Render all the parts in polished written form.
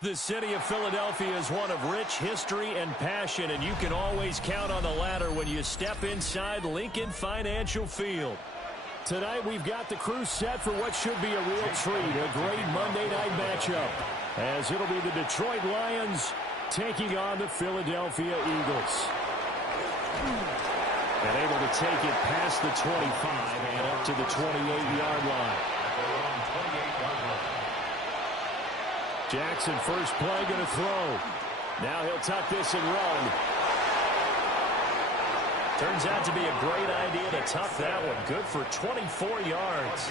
The city of Philadelphia is one of rich history and passion, and you can always count on the latter when you step inside Lincoln Financial Field. Tonight we've got the crew set for what should be a real treat, a great Monday night matchup, as it'll be the Detroit Lions taking on the Philadelphia Eagles. And able to take it past the 25 and up to the 28-yard line. Jackson, first play, going to throw. Now he'll tuck this and run. Turns out to be a great idea to tuck that one. Good for 24 yards.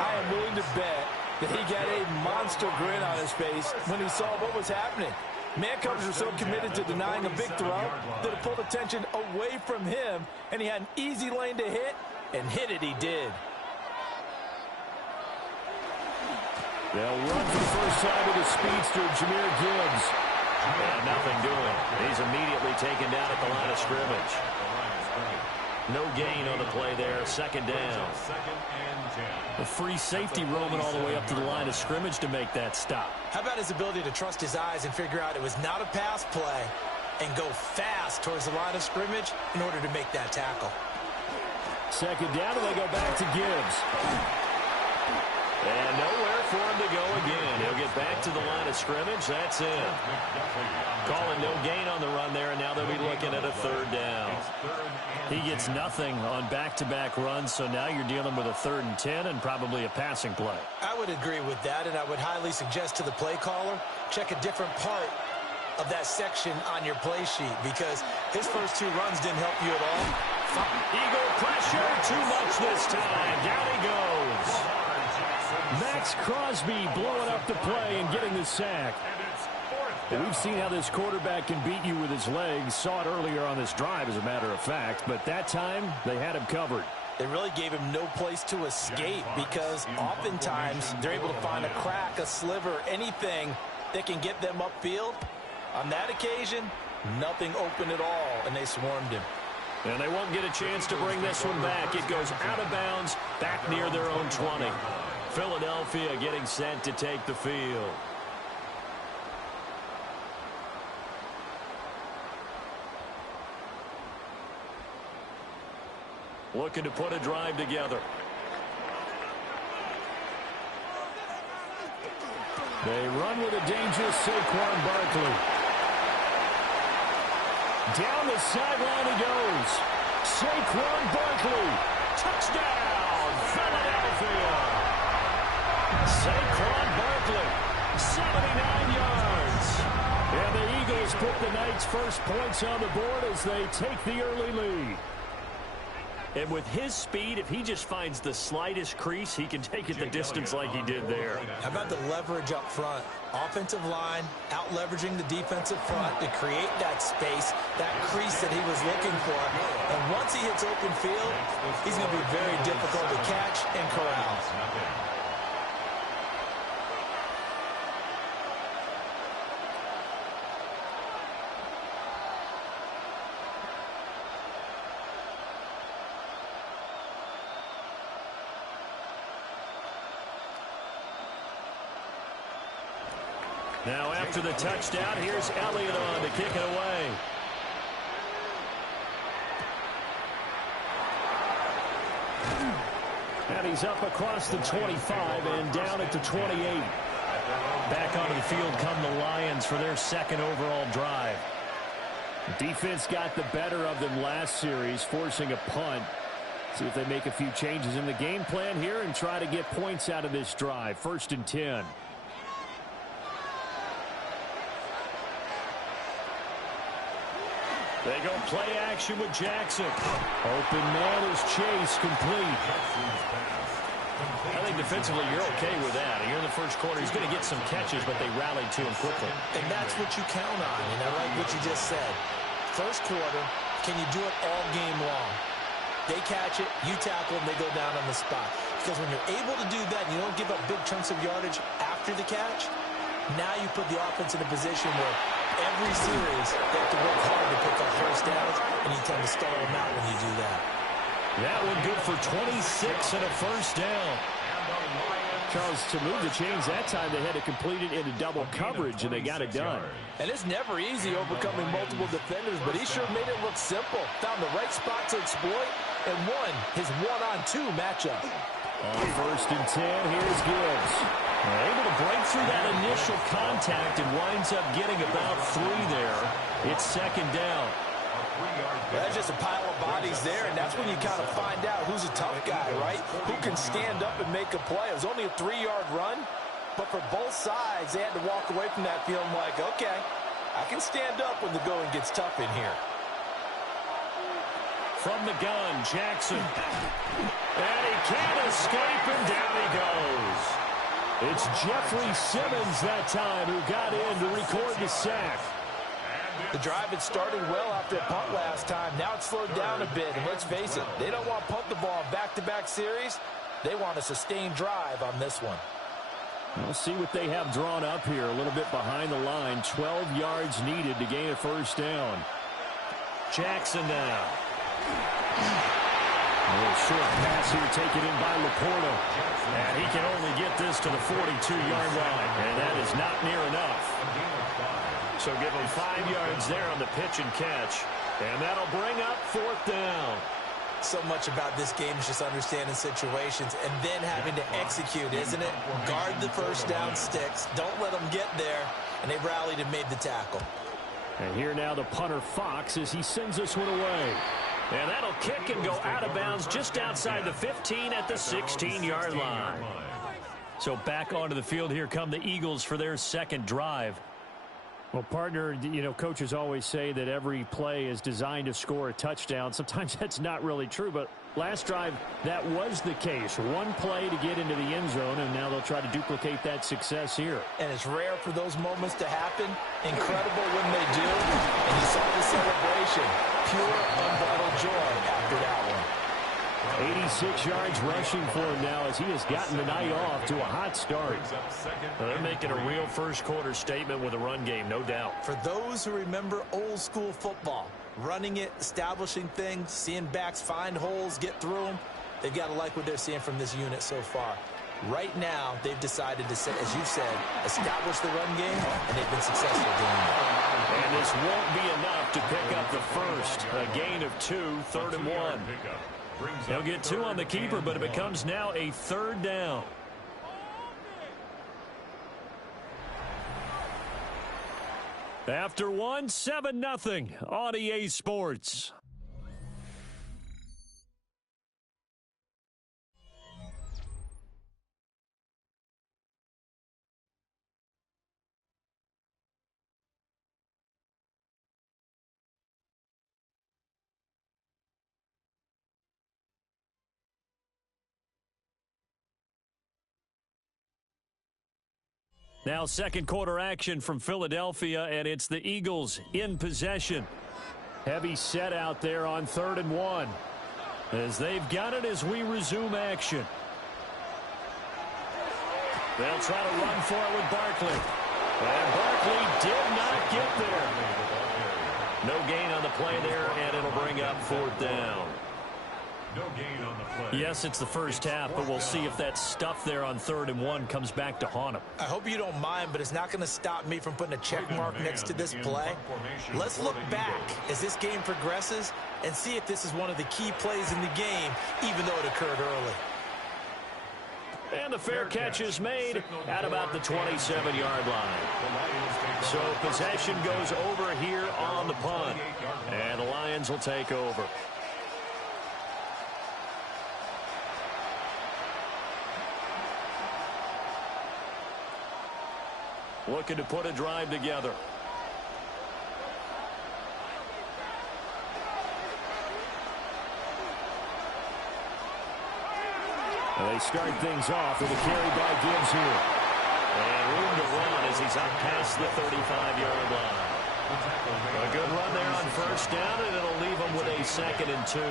I am willing to bet that he got a monster grin on his face when he saw what was happening. Man coverage were so committed to denying a big throw that it pulled attention away from him, and he had an easy lane to hit, and hit it he did. They'll run for the first time with the speedster, Jahmyr Gibbs. And nothing doing. He's immediately taken down at the line of scrimmage. No gain on the play there. Second down. A free safety roaming all the way up to the line of scrimmage to make that stop. How about his ability to trust his eyes and figure out it was not a pass play and go fast towards the line of scrimmage in order to make that tackle. Second down, and they go back to Gibbs. And nowhere for him to go again. He'll get back to the line of scrimmage. That's it. Calling no gain on the run there, and now they'll be looking at a third down. He gets nothing on back-to-back runs, so now you're dealing with a 3rd and 10 and probably a passing play. I would agree with that, and I would highly suggest to the play caller, check a different part of that section on your play sheet, because his first 2 runs didn't help you at all. Eagle pressure, too much this time. Down he goes. Max Crosby blowing up the play and getting the sack. And we've seen how this quarterback can beat you with his legs. Saw it earlier on this drive, as a matter of fact. But that time, they had him covered. They really gave him no place to escape, because oftentimes they're able to find a crack, a sliver, anything that can get them upfield. On that occasion, nothing open at all, and they swarmed him. And they won't get a chance to bring this one back. It goes out of bounds, back near their own 20. Philadelphia getting set to take the field. Looking to put a drive together. They run with a dangerous Saquon Barkley. Down the sideline he goes. Saquon Barkley. Touchdown, Philadelphia. Saquon Barkley, 79 yards. And the Eagles put the night's first points on the board as they take the early lead. And with his speed, if he just finds the slightest crease, he can take it the distance like he did there. How about the leverage up front? Offensive line out-leveraging the defensive front to create that space, that crease that he was looking for. And once he hits open field, he's going to be very difficult to catch and corral. Now after the touchdown, here's Elliott on to kick it away. And he's up across the 25 and down at the 28. Back onto the field come the Lions for their second overall drive. Defense got the better of them last series, forcing a punt. See if they make a few changes in the game plan here and try to get points out of this drive. 1st and 10. They go play action with Jackson. Open man is Chase, complete. I think defensively you're okay with that. Here in the first quarter, he's going to get some catches, but they rallied to him quickly. And that's what you count on, and I like what you just said. First quarter, can you do it all game long? They catch it, you tackle them, they go down on the spot. Because when you're able to do that and you don't give up big chunks of yardage after the catch, now you put the offense in a position where every series they have to work hard to pick up first downs, and you tend to stall them out when you do that. That one good for 26 and a first down. Charles, to move the chains that time, they had to complete it into double coverage, and they got it done. And it's never easy overcoming multiple defenders, but he sure made it look simple. Found the right spot to exploit and won his one-on-two matchup. On 1st and 10, here's Gibbs. Able to break through that initial contact and winds up getting about 3 there. It's 2nd down. Well, that's just a pile of bodies there, and that's when you kind of find out who's a tough guy, right? Who can stand up and make a play. It was only a 3-yard run, but for both sides, they had to walk away from that feeling like, okay, I can stand up when the going gets tough in here. From the gun, Jackson. And he can't escape, and down he goes. It's Jeffrey Simmons that time who got in to record the sack. The drive had started well after a punt last time. Now it's slowed down a bit, and let's face it, they don't want to punt the ball in back-to-back series. They want a sustained drive on this one. We'll see what they have drawn up here. A little bit behind the line. 12 yards needed to gain a 1st down. Jackson now. A little short pass here taken in by Laporta. And he can only get this to the 42-yard line. And that is not near enough. So give him 5 yards there on the pitch and catch. And that'll bring up 4th down. So much about this game is just understanding situations and then having to execute, isn't it? Guard the 1st down sticks. Don't let them get there. And they rallied and made the tackle. And here now the punter Fox as he sends this one away. And that'll kick and go out of bounds just outside the 15 at the 16-yard line. So back onto the field here come the Eagles for their 2nd drive. Well, partner, you know, coaches always say that every play is designed to score a touchdown. Sometimes that's not really true, but last drive, that was the case. One play to get into the end zone, and now they'll try to duplicate that success here. And it's rare for those moments to happen. Incredible when they do. And you saw the celebration. Pure, unbridled joy after that one. 86 yards rushing for him now as he has gotten the night off to a hot start. Well, they're making a real first-quarter statement with a run game, no doubt. For those who remember old-school football, running it, establishing things, seeing backs find holes, get through them, they've got to like what they're seeing from this unit so far. Right now, they've decided to, as you said, establish the run game, and they've been successful doing that. And this won't be enough to pick up the first. A gain of 2, 3rd and 1. They'll get 2 on the keeper, but it becomes now a 3rd down. After 1, 7-0 on EA Sports. Now 2nd quarter action from Philadelphia, and it's the Eagles in possession. Heavy set out there on 3rd and 1. As they've got it as we resume action. They'll try to run for it with Barkley. And Barkley did not get there. No gain on the play there, and it'll bring up 4th down. No gain on the play. Yes, it's the first half, but we'll see if that stuff there on 3rd and 1 comes back to haunt him. I hope you don't mind, but it's not going to stop me from putting a check mark next to this play. Let's look back as this game progresses and see if this is one of the key plays in the game, even though it occurred early. And the fair catch is made at about the 27-yard line. So possession goes over here on the punt, and the Lions will take over. Looking to put a drive together. Well, they start things off with a carry by Gibbs here. And room to run as he's up past the 35-yard line. A good run there on 1st down, and it'll leave him with a 2nd and 2.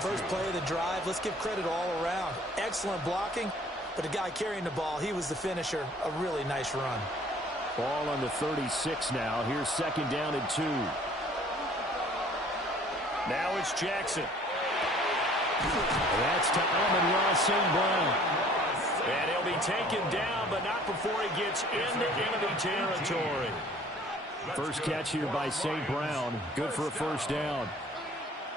First play of the drive, let's give credit all around. Excellent blocking. But the guy carrying the ball, he was the finisher. A really nice run. Ball on the 36 now. Here's 2nd down and 2. Now it's Jackson. That's to Amon-Ra St. Brown. And he'll be taken down, but not before he gets into enemy territory. First catch here by St. Brown. Good for a first down.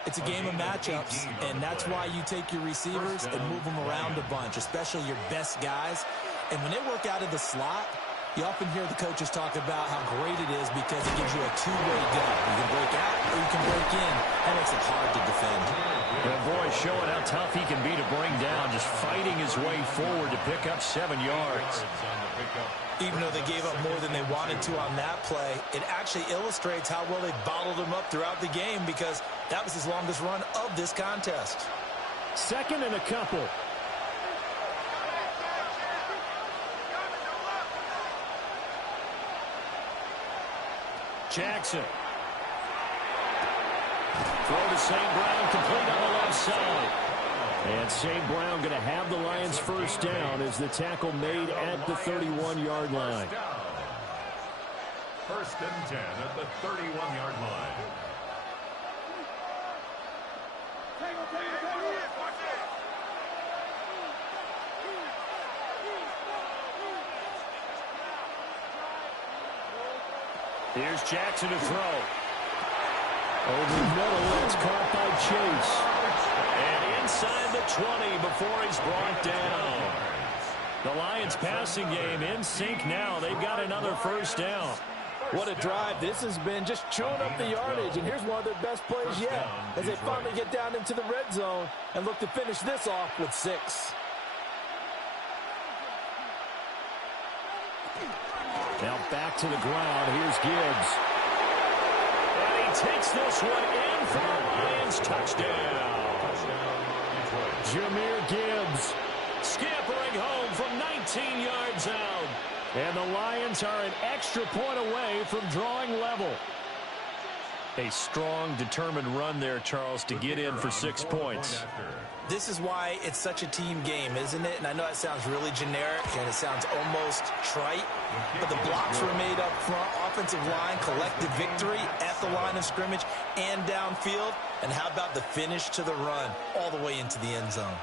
It's a game of matchups, and that's why you take your receivers and move them around a bunch, especially your best guys. And when they work out of the slot, you often hear the coaches talk about how great it is because it gives you a two-way go. You can break out or you can break in. That makes it hard to defend. And boy, showing how tough he can be to bring down, just fighting his way forward to pick up 7 yards. Even though they gave up more than they wanted to on that play, it actually illustrates how well they bottled him up throughout the game because that was his longest run of this contest. Second and a couple. Jackson. Throw to St. Brown, complete on the left side. And St. Brown going to have the Lions first down as the tackle made at the 31-yard line. First and 10 at the 31-yard line. Here's Jackson to throw. Over the middle, it's caught by Chase. And inside the 20 before he's brought down. The Lions passing game in sync now. They've got another first down. What a drive this has been, just chewing up the yardage. And here's one of their best plays yet as they finally get down into the red zone and look to finish this off with 6. Now back to the ground. Here's Gibbs. And he takes this one in for the Lions touchdown. Jahmyr Gibbs scampering home from 19 yards out. And the Lions are an extra point away from drawing level. A strong, determined run there, Charles, to get in for 6 points. This is why it's such a team game, isn't it? And I know it sounds really generic and it sounds almost trite, but the blocks were made up front, offensive line, collective victory at the line of scrimmage and downfield. And how about the finish to the run all the way into the end zone?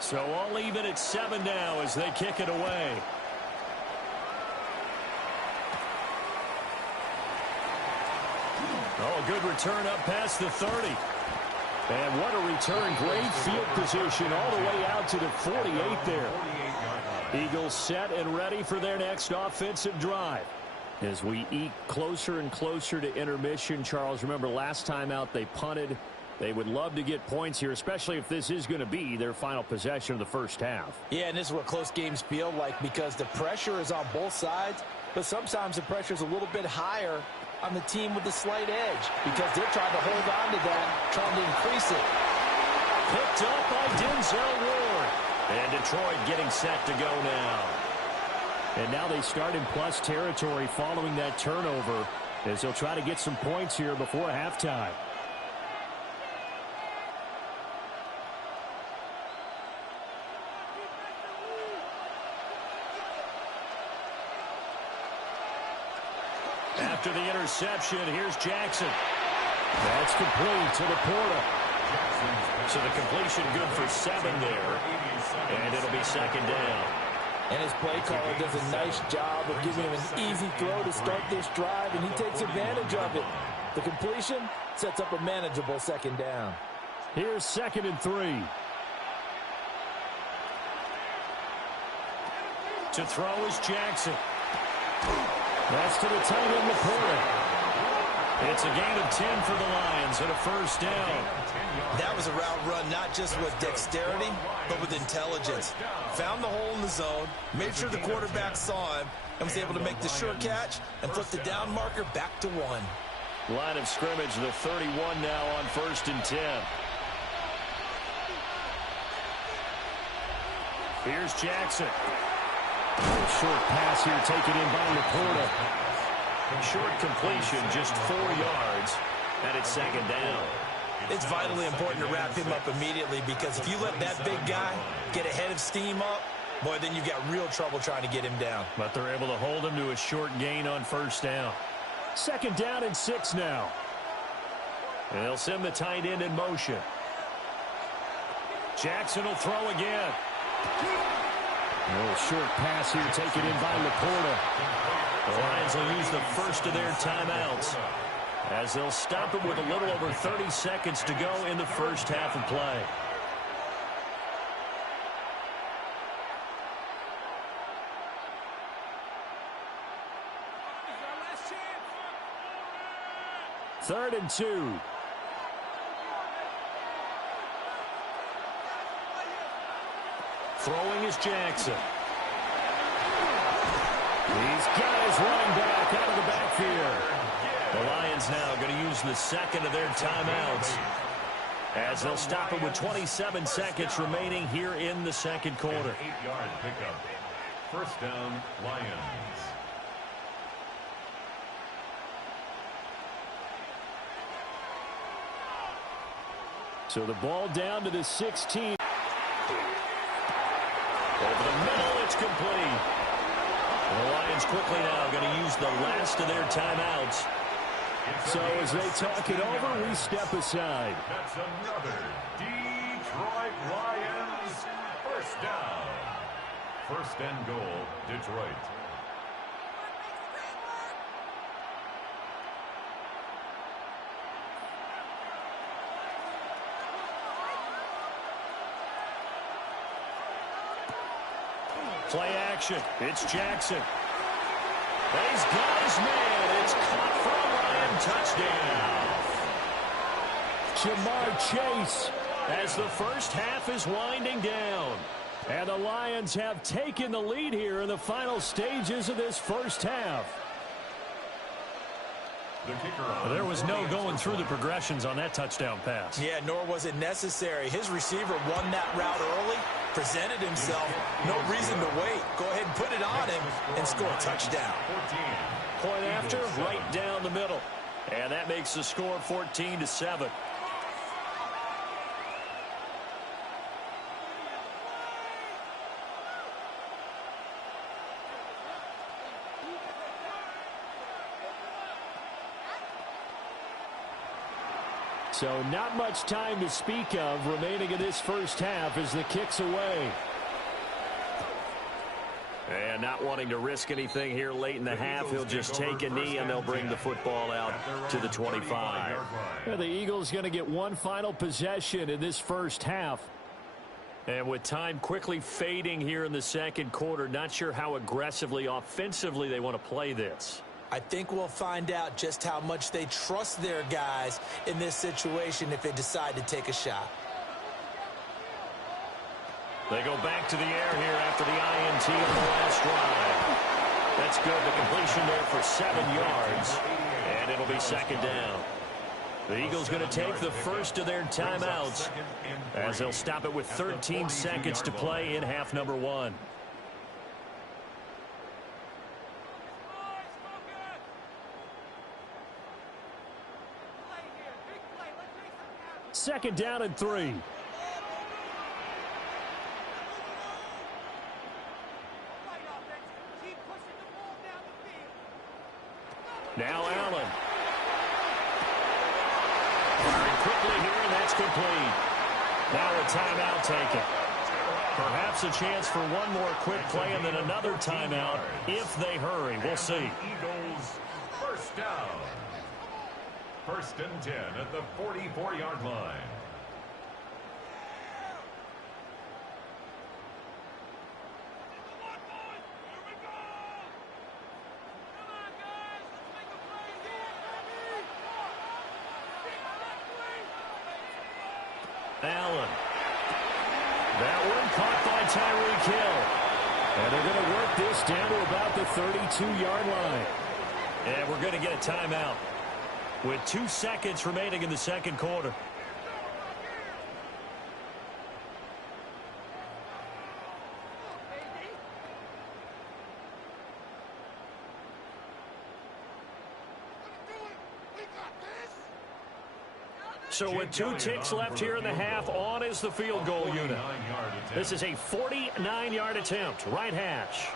So all even at 7 now as they kick it away. Oh, a good return up past the 30. And what a return. Great field position all the way out to the 48 there. Eagles set and ready for their next offensive drive. As we eke closer and closer to intermission, Charles, remember last time out they punted. They would love to get points here, especially if this is going to be their final possession of the first half. Yeah, and this is what close games feel like because the pressure is on both sides, but sometimes the pressure is a little bit higher on the team with the slight edge because they're trying to hold on to that, trying to increase it. Picked up by Denzel Ward. And Detroit getting set to go now. And now they start in plus territory following that turnover as they'll try to get some points here before halftime. After the interception, here's Jackson. That's complete to Laporta. So the completion good for 7 there. And it'll be second down. And his play caller does a nice job of giving him an easy throw to start this drive, and he takes advantage of it. The completion sets up a manageable second down. Here's 2nd and 3. To throw is Jackson. That's to the tight end, Laporta. It's a gain of 10 for the Lions and a first down. That was a route run not just with dexterity, but with intelligence. Found the hole in the zone, made sure the quarterback saw him, and was able to make the sure catch and flip the down marker back to 1. Line of scrimmage, the 31 now on 1st and 10. Here's Jackson. Short pass here taken in by Laporta. Short completion, just 4 yards, and it's second down. It's vitally important to wrap him up immediately because if you let that big guy get a head of steam up, boy, then you've got real trouble trying to get him down. But they're able to hold him to a short gain on first down. 2nd down and 6 now. And they'll send the tight end in motion. Jackson will throw again. A little short pass here taken in by Laporta. The Lions will use the first of their timeouts as they'll stop it with a little over 30 seconds to go in the first half of play. Third and 2. Throwing is Jackson. He's got his running back out of the backfield. The Lions now going to use the second of their timeouts as they'll stop it with 27 seconds remaining here in the second quarter. 8-yard pickup. First down, Lions. So the ball down to the 16. Over the middle, it's complete. The Lions quickly now going to use the last of their timeouts. So as they talk it over, we step aside. That's another Detroit Lions first down. First and goal, Detroit. Play action. It's Jackson. He's got his man. It's caught for a Lion touchdown. Jamar Chase as the first half is winding down. And the Lions have taken the lead here in the final stages of this first half. There was no going through the progressions on that touchdown pass. Yeah, nor was it necessary. His receiver won that route early, presented himself. No reason to wait. Go ahead and put it on him and score a touchdown. Point after, right down the middle. And that makes the score 14-7. So not much time to speak of remaining in this first half as the kick's away. And not wanting to risk anything here late in the half, he'll just take a knee and they'll bring the football out to the 25. Yeah, the Eagles going to get one final possession in this first half. And with time quickly fading here in the second quarter, not sure how aggressively, offensively they want to play this. I think we'll find out just how much they trust their guys in this situation if they decide to take a shot. They go back to the air here after the INT on the last drive. That's good. The completion there for 7 yards. And it'll be second down. The Eagles going to take the first of their timeouts as they'll stop it with 13 seconds to play in half number 1. Second down and 3. Now Allen. Firing quickly here, and that's complete. Now a timeout taken. Perhaps a chance for one more quick play and then another timeout if they hurry. We'll see. Eagles first down. First and 10 at the 44-yard line. Allen. That one caught by Tyreek Hill. And they're going to work this down to about the 32-yard line. And we're going to get a timeout with 2 seconds remaining in the second quarter. So with 2 ticks left here in the half, on is the field goal unit. This is a 49-yard attempt, right hash.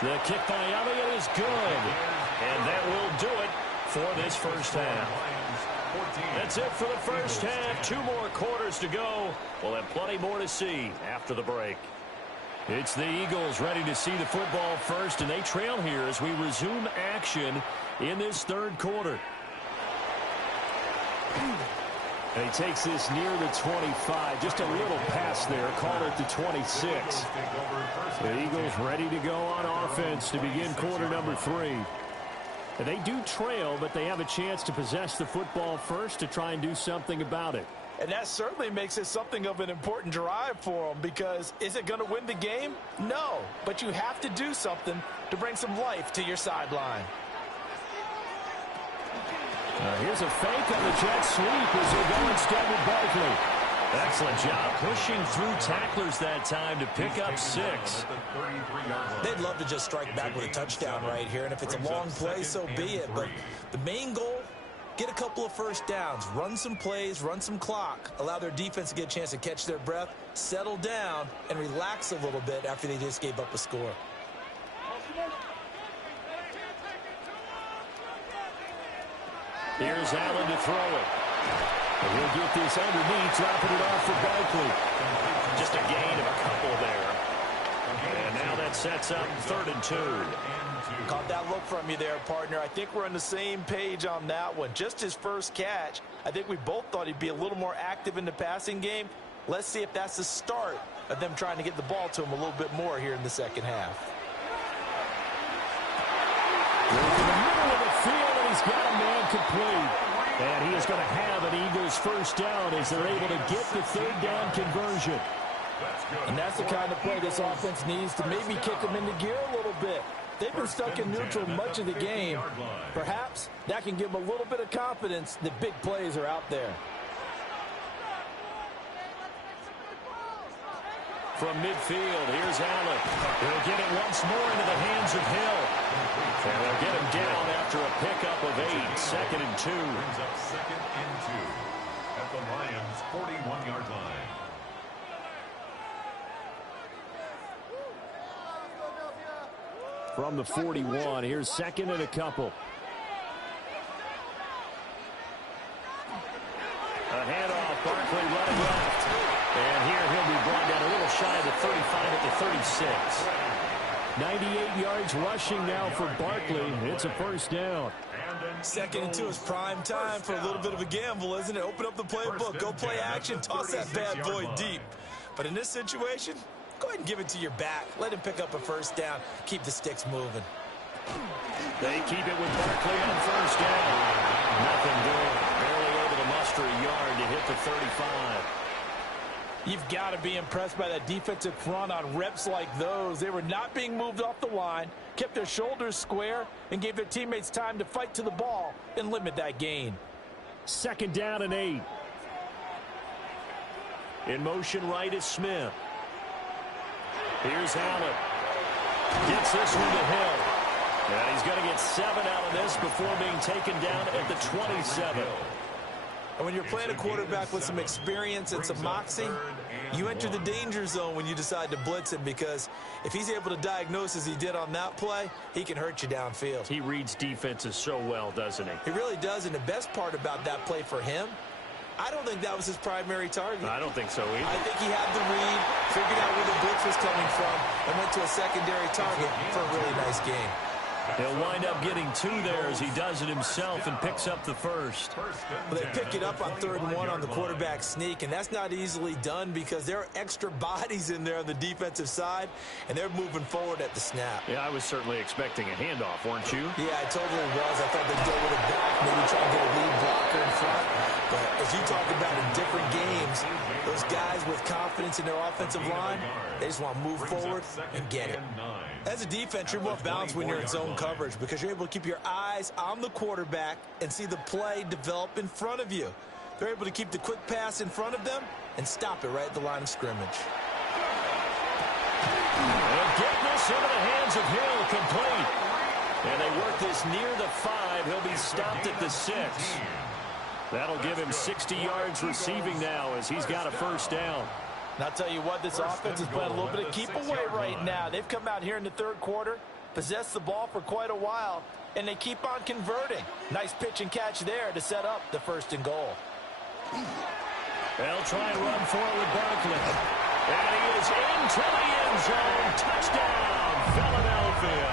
The kick by Elliott is good, and that will do it for this first half. That's it for the first half. 2 more quarters to go. We'll have plenty more to see after the break. It's the Eagles ready to see the football first, and they trail here as we resume action in this third quarter. And he takes this near the 25. Just a little pass there. Call it the 26. The Eagles ready to go on offense to begin quarter number 3. And they do trail, but they have a chance to possess the football first to try and do something about it. And that certainly makes it something of an important drive for them, because is it going to win the game? No, but you have to do something to bring some life to your sideline. Here's a fake on the jet sweep as they go instead with Barkley. Excellent job pushing through tacklers that time to pick up 6. They'd love to just strike back with a touchdown right here, and if it's a long play, so be it. But the main goal, get a couple of first downs, run some plays, run some clock, allow their defense to get a chance to catch their breath, settle down, and relax a little bit after they just gave up a score. Here's Allen to throw it. And he'll get this underneath, dropping it off for Barkley. Just a gain of a couple there. And now that sets up 3rd and 2. Caught that look from you there, partner. I think we're on the same page on that one. Just his first catch. I think we both thought he'd be a little more active in the passing game. Let's see if that's the start of them trying to get the ball to him a little bit more here in the second half. In the middle of the field, and he's got a man complete. And he is going to have an Eagles first down as they're able to get the 3rd down conversion. And that's the kind of play this offense needs to maybe kick them into gear a little bit. They've been stuck in neutral much of the game. Perhaps that can give them a little bit of confidence that big plays are out there. From midfield, here's Allen. He'll get it once more into the hands of Hill. And they'll get him down after a pickup of 8. 2nd and 2. Brings up 2nd and 2 at the Lions' 41-yard line. From the 41, here's 2nd and a couple. A handoff, Barkley running left. And here he'll be brought down a little shy of the 35 at the 36. 98 yards rushing now for Barkley. It's a first down. 2nd and 2 is prime time for a little bit of a gamble, isn't it? Open up the playbook, go play action, toss that bad boy deep. But in this situation, go ahead and give it to your back. Let him pick up a first down. Keep the sticks moving. They keep it with Barkley on first down. Nothing doing. Barely able to muster a yard to hit the 35. You've got to be impressed by that defensive front on reps like those. They were not being moved off the line, kept their shoulders square, and gave their teammates time to fight to the ball and limit that gain. 2nd down and 8. In motion right is Smith. Here's Allen. Gets this one to Hill. And he's going to get 7 out of this before being taken down at the 27. And when you're playing a quarterback with some experience and some moxie, you enter the danger zone when you decide to blitz him, because if he's able to diagnose as he did on that play, he can hurt you downfield. He reads defenses so well, doesn't he? He really does, and the best part about that play for him, I don't think that was his primary target. I don't think so either. I think he had the read, figured out where the blitz was coming from, and went to a secondary target for a really nice game. He'll wind up getting 2 there as he does it himself and picks up the first. Well, they pick it up on 3rd and 1 on the quarterback sneak, and that's not easily done because there are extra bodies in there on the defensive side, and they're moving forward at the snap. Yeah, I was certainly expecting a handoff, weren't you? Yeah, I totally was. I thought they'd go with it back, maybe try and get a lead blocker in front. But as you talk about in different games, those guys with confidence in their offensive line, they just want to move forward and get it. As a defense, you're more balanced when you're in zone coverage because you're able to keep your eyes on the quarterback and see the play develop in front of you. They're able to keep the quick pass in front of them and stop it right at the line of scrimmage. They'll get this into the hands of Hill, complete. And they work this near the 5. He'll be stopped at the 6. That'll give him 60 yards receiving now as he's got a first down. And I'll tell you what, this offense is playing a little bit of keep away right now. They've come out here in the third quarter, possessed the ball for quite a while, and they keep on converting. Nice pitch and catch there to set up the first and goal. They'll try and run forward Barkley. And he is into the end zone. Touchdown, Philadelphia.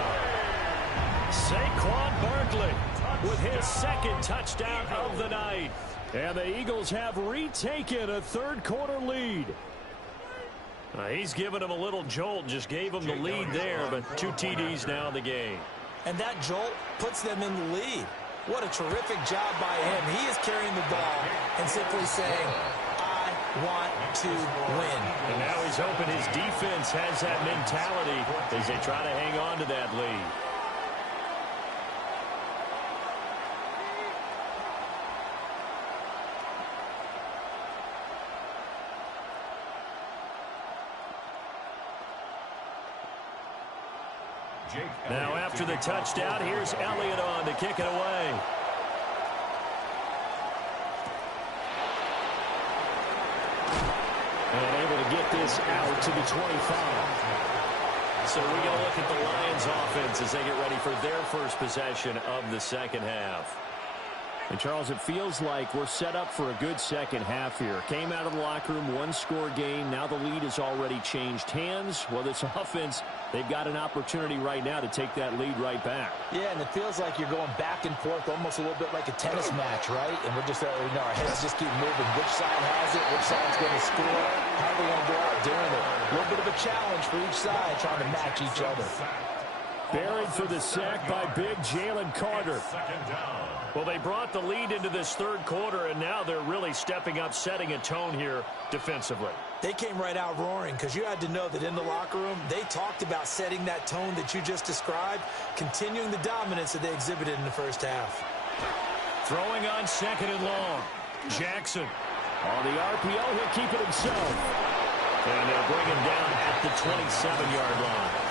Saquon Barkley with his second touchdown of the night. And the Eagles have retaken a third quarter lead. He's given him a little jolt, just gave him the lead there, but 2 TDs now in the game. And that jolt puts them in the lead. What a terrific job by him. He is carrying the ball and simply saying, I want to win. And now he's hoping his defense has that mentality as they try to hang on to that lead. Now after the touchdown, here's Elliott on to kick it away. And able to get this out to the 25. So we're going to look at the Lions offense as they get ready for their first possession of the second half. And, Charles, it feels like we're set up for a good second half here. Came out of the locker room, one-score game. Now the lead has already changed hands. Well, this offense, they've got an opportunity right now to take that lead right back. Yeah, and it feels like you're going back and forth almost a little bit like a tennis match, right? And we're just, our heads just keep moving. Which side has it? Which side's going to score? How are they going to go out doing it? A little bit of a challenge for each side trying to match each other. Buried for the sack by big Jalen Carter. Well, they brought the lead into this third quarter, and now they're really stepping up, setting a tone here defensively. They came right out roaring because you had to know that in the locker room, they talked about setting that tone that you just described, continuing the dominance that they exhibited in the first half. Throwing on second and long. Jackson on the RPO. He'll keep it himself. And they'll bring him down at the 27-yard line.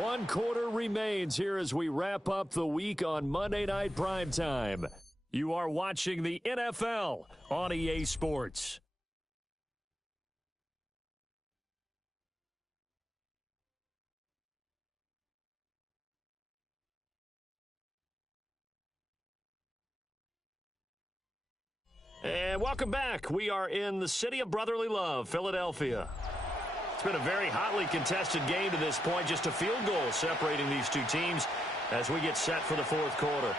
One quarter remains here as we wrap up the week on Monday Night Primetime. You are watching the NFL on EA Sports. And welcome back. We are in the city of brotherly love, Philadelphia. It's been a very hotly contested game to this point. Just a field goal separating these two teams as we get set for the fourth quarter.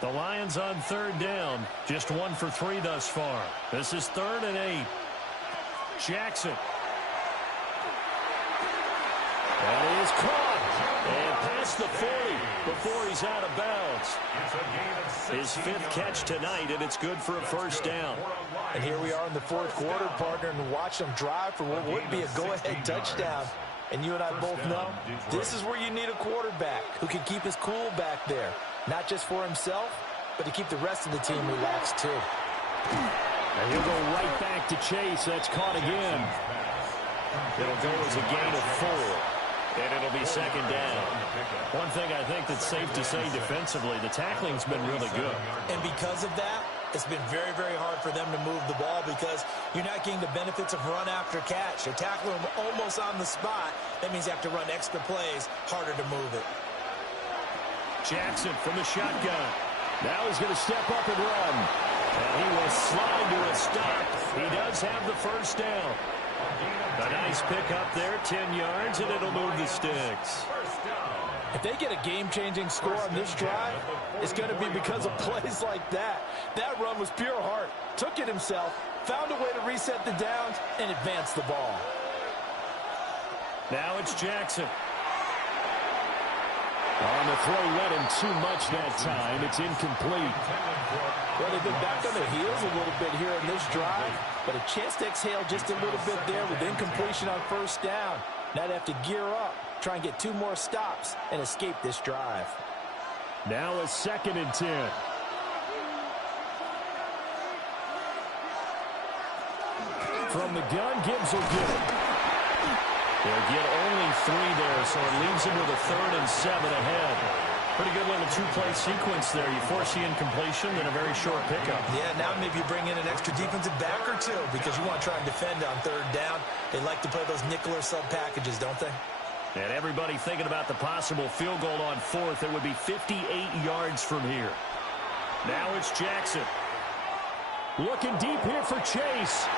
The Lions on third down. Just 1 for 3 thus far. This is 3rd and 8. Jackson. That is caught. And past the 40 before he's out of bounds. His 5th catch tonight, and it's good for a first down. And here we are in the fourth quarter, partner, and watch them drive for what would be a go-ahead touchdown. And you and I both know this is where you need a quarterback who can keep his cool back there. Not just for himself, but to keep the rest of the team relaxed too. And he'll go right back to Chase. That's caught again. It'll go as a gain of 4. And it'll be second down. One thing I think that's safe to say defensively, the tackling's been really good. And because of that, it's been very, very hard for them to move the ball because you're not getting the benefits of run after catch. They're tackling them almost on the spot. That means you have to run extra plays, harder to move it. Jackson from the shotgun. Now he's going to step up and run. And he will slide to a stop. He does have the first down. A nice pickup there, 10 yards, and it'll move the sticks. If they get a game-changing score on this drive, it's going to be because of plays like that. That run was pure heart. Took it himself, found a way to reset the downs, and advance the ball. Now it's Jackson. On the throw, led him too much that time. It's incomplete. Well, they've been back on their heels a little bit here in this drive, but a chance to exhale just a little bit there with incompletion on first down. Now they have to gear up, try and get 2 more stops, and escape this drive. Now a 2nd and 10. From the gun, Gibbs will get it. They'll get only 3 there, so it leaves them with a 3rd and 7 ahead. Pretty good little 2-play sequence there. You force the incompletion, then a very short pickup. Yeah, now maybe you bring in an extra defensive back or two because you want to try and defend on 3rd down. They like to play those nickel or sub packages, don't they? And everybody thinking about the possible field goal on 4th. It would be 58 yards from here. Now it's Jackson. Looking deep here for Chase.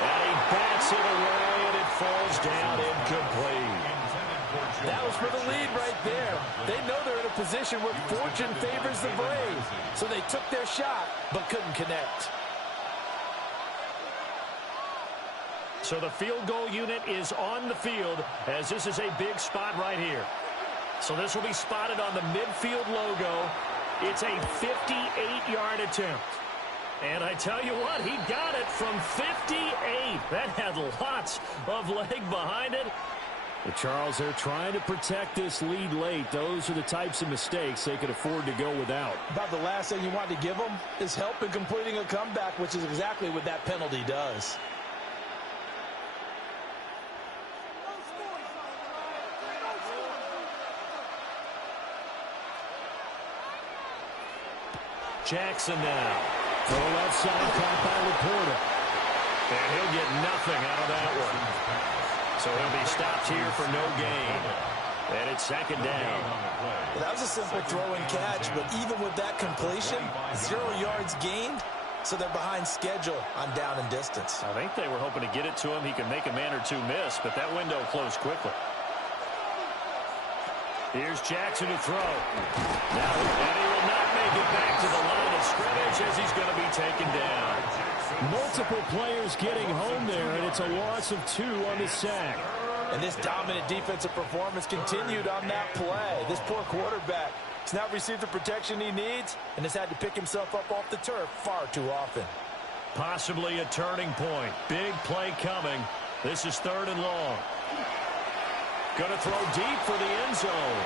And he bats it away, and it falls down incomplete. That was for the lead right there. They know they're in a position where fortune favors the Braves. So they took their shot, but couldn't connect. So the field goal unit is on the field, as this is a big spot right here. So this will be spotted on the midfield logo. It's a 58-yard attempt. And I tell you what, he got it from 58. That had lots of leg behind it. But Charles, they're trying to protect this lead late. Those are the types of mistakes they could afford to go without. About the last thing you want to give them is help in completing a comeback, which is exactly what that penalty does. Jackson now. To the left side, caught by Laporta. And he'll get nothing out of that one. So he'll be stopped here for no gain. And it's 2nd down. Well, that was a simple throw and catch, but even with that completion, 0 yards gained, so they're behind schedule on down and distance. I think they were hoping to get it to him. He could make a man or two miss, but that window closed quickly. Here's Jackson to throw. Now, and he will not make it back to the line of scrimmage as he's going to be taken down. Multiple players getting home there, and it's a loss of 2 on the sack. And this dominant defensive performance continued on that play. This poor quarterback has not received the protection he needs and has had to pick himself up off the turf far too often. Possibly a turning point. Big play coming. This is 3rd and long. Going to throw deep for the end zone.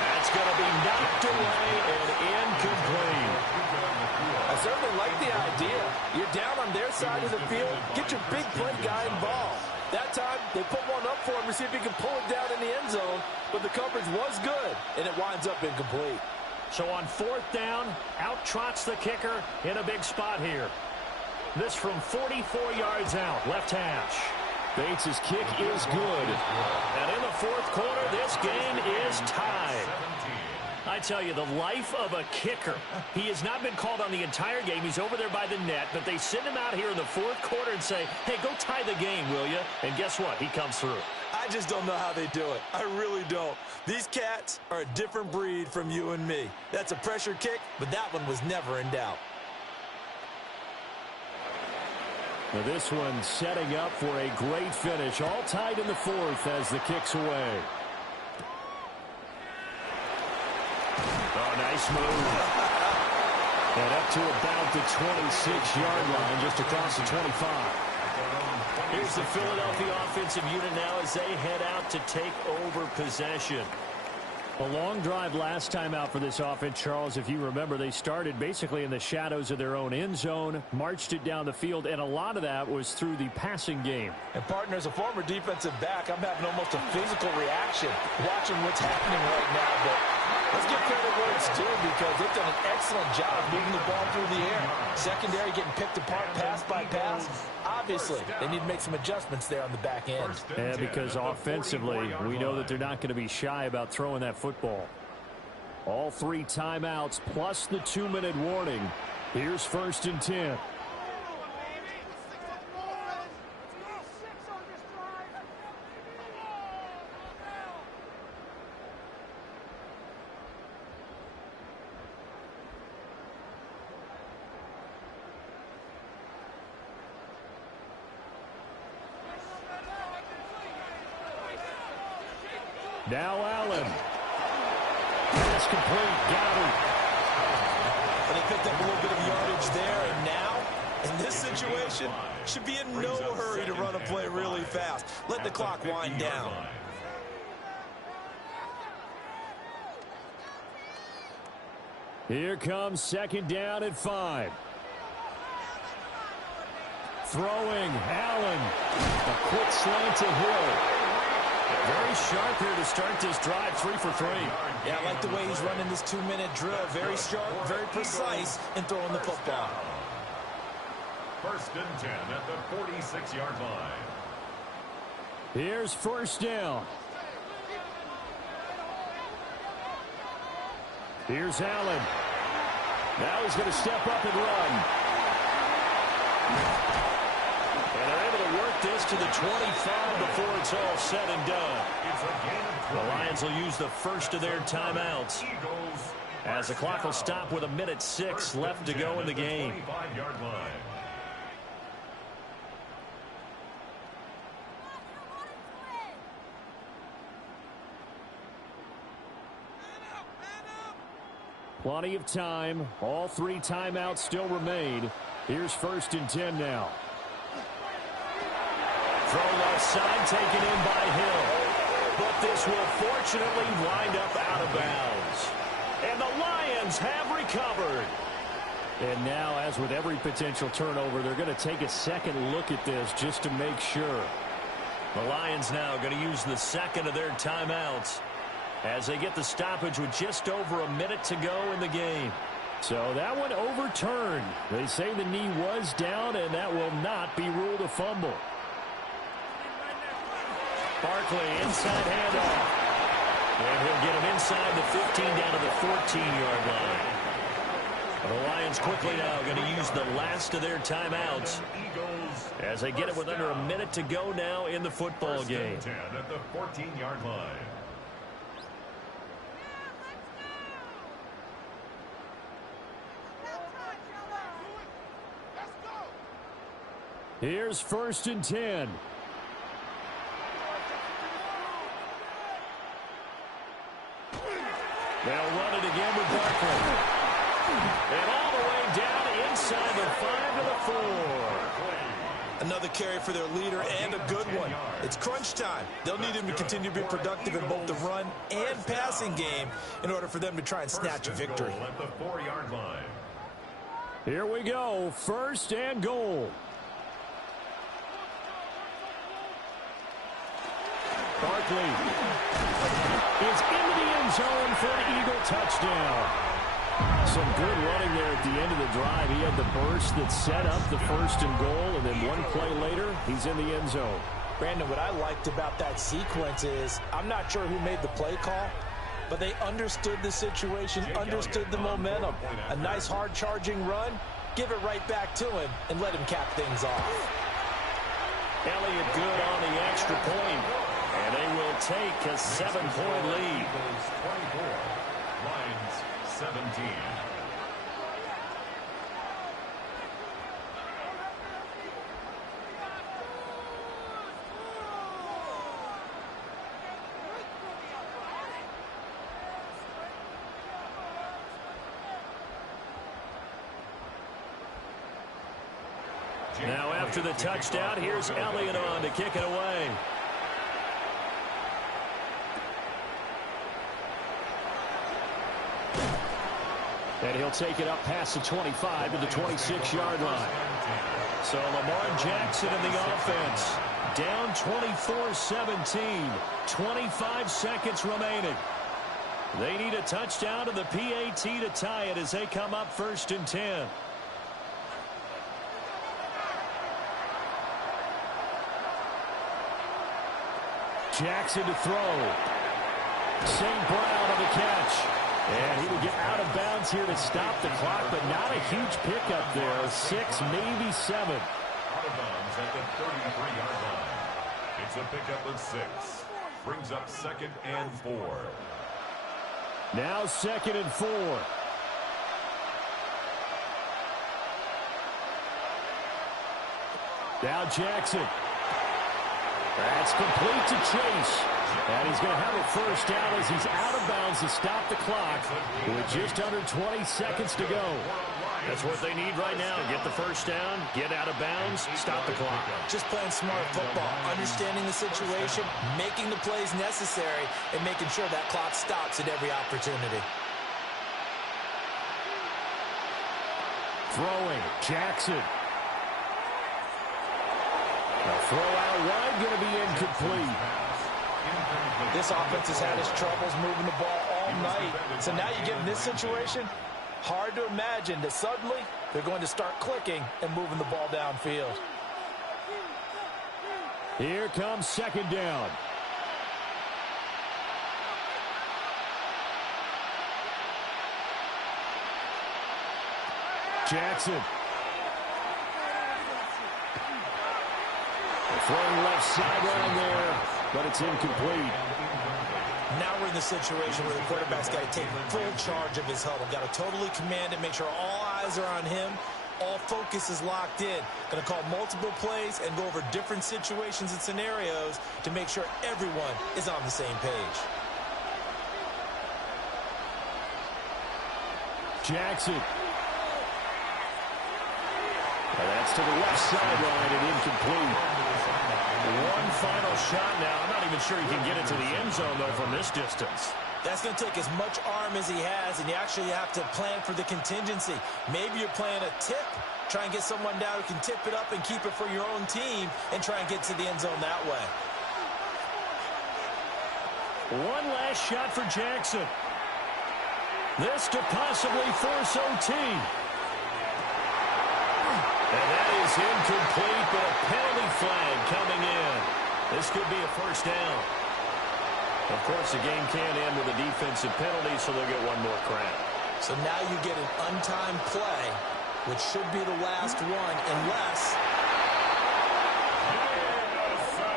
That's going to be knocked away and incomplete. I certainly like the idea. You're down on their side of the field. Get your big play guy involved. That time, they put one up for him to see if he can pull it down in the end zone. But the coverage was good, and it winds up incomplete. So on 4th down, out trots the kicker in a big spot here. This from 44 yards out, left hash. Bates' kick is good. And in the 4th quarter, this game is tied. I tell you, the life of a kicker. He has not been called on the entire game. He's over there by the net, but they send him out here in the 4th quarter and say, hey, go tie the game, will you? And guess what? He comes through. I just don't know how they do it. I really don't. These cats are a different breed from you and me. That's a pressure kick, but that one was never in doubt. Now this one setting up for a great finish. All tied in the 4th as the kick's away. Oh, nice move. And up to about the 26-yard line, just across the 25. Here's the Philadelphia offensive unit now as they head out to take over possession. A long drive last time out for this offense, Charles. If you remember, they started basically in the shadows of their own end zone, marched it down the field, and a lot of that was through the passing game. And, partner, as a former defensive back, I'm having almost a physical reaction watching what's happening right now. But let's give credit where it's due because they've done an excellent job moving the ball through the air. Secondary getting picked apart pass by pass. Obviously, they need to make some adjustments there on the back end. Yeah, because offensively, we know that they're not going to be shy about throwing that football. All 3 timeouts plus the 2-minute warning. Here's 1st and 10. Now Allen. Pass complete. Got him. And they picked up a little bit of yardage there, and now, in this situation, should be in no hurry to run a play really fast. Let the clock wind down. Here comes 2nd down at 5. Throwing, Allen. A quick slant to Hill. Very sharp here to start this drive, 3 for 3. Yeah, I like the way he's running this 2-minute drill. Very sharp, very precise in throwing the football. First and 10 at the 46-yard line. Here's first down. Here's Allen. Now he's going to step up and run. And they're able to work this to the 25 before it's all said and done. The Lions will use the first of their timeouts, as the clock will stop with 1:06 left to go in the game. 25-yard line. Plenty of time. All 3 timeouts still remain. Here's first and 10 now. Throw left side, taken in by Hill. But this will fortunately wind up out of bounds. And the Lions have recovered. And now, as with every potential turnover, they're going to take a second look at this just to make sure. The Lions now going to use the second of their timeouts as they get the stoppage with just over a minute to go in the game. So that one overturned. They say the knee was down, and that will not be ruled a fumble. Barkley, inside handoff. And he'll get him inside the 15 down to the 14-yard line. The Lions quickly now going to use the last of their timeouts as they get it with under a minute to go now in the football game. 10 at the 14-yard line. Here's first and 10. They'll run it again with Barkley. And all the way down inside the 5 to the 4. Another carry for their leader and a good one. It's crunch time. They'll need him to continue to be productive in both the run and passing game in order for them to try and snatch a victory. At the 4-yard line. Here we go. First and goal. Barkley is into the end zone for an Eagle touchdown. Some good running there at the end of the drive. He had the burst that set up the first and goal, and then one play later, he's in the end zone. Brandon, what I liked about that sequence is I'm not sure who made the play call, but they understood the situation, understood the momentum. A nice hard-charging run, give it right back to him, and let him cap things off. Elliott good on the extra point. And they will take a 7-point lead. 24, Lions 17. Now after the touchdown, here's Elliott on to kick it away. And he'll take it up past the 25 to the 26-yard line. So Lamar Jackson in the offense. Down 24-17. 25 seconds remaining. They need a touchdown to the PAT to tie it as they come up first and 10. Jackson to throw. St. Brown on the catch. And he will get out of bounds here to stop the clock, but not a huge pickup there. 6, maybe 7. Out of bounds at the 33-yard line. It's a pickup of 6. Brings up 2nd and 4. Now 2nd and 4. Now Jackson. That's complete to Chase. And he's going to have a first down as he's out of bounds to stop the clock with just under 20 seconds to go. That's what they need right now. Get the first down, get out of bounds, stop the clock. Just playing smart football, understanding the situation, making the plays necessary, and making sure that clock stops at every opportunity. Throwing, Jackson. A throw out wide, going to be incomplete. This offense has had its troubles moving the ball all night. So now you get in this situation, hard to imagine that suddenly they're going to start clicking and moving the ball downfield. Here comes second down. Jackson. Throwing left sideline there, but it's incomplete. Now we're in the situation where the quarterback's got to take full charge of his huddle. Got to totally command it, make sure all eyes are on him. All focus is locked in. Going to call multiple plays and go over different situations and scenarios to make sure everyone is on the same page. Jackson. And that's to the left sideline and incomplete. One final shot now. I'm not even sure he can get it to the end zone, though, from this distance. That's going to take as much arm as he has, and you actually have to plan for the contingency. Maybe you're playing a tip. Try and get someone down who can tip it up and keep it for your own team and try and get to the end zone that way. One last shot for Jackson. This to possibly force OT. And that is incomplete, but a penalty flag coming in. This could be a first down. Of course, the game can't end with a defensive penalty, so they'll get one more crack. So now you get an untimed play, which should be the last one, unless...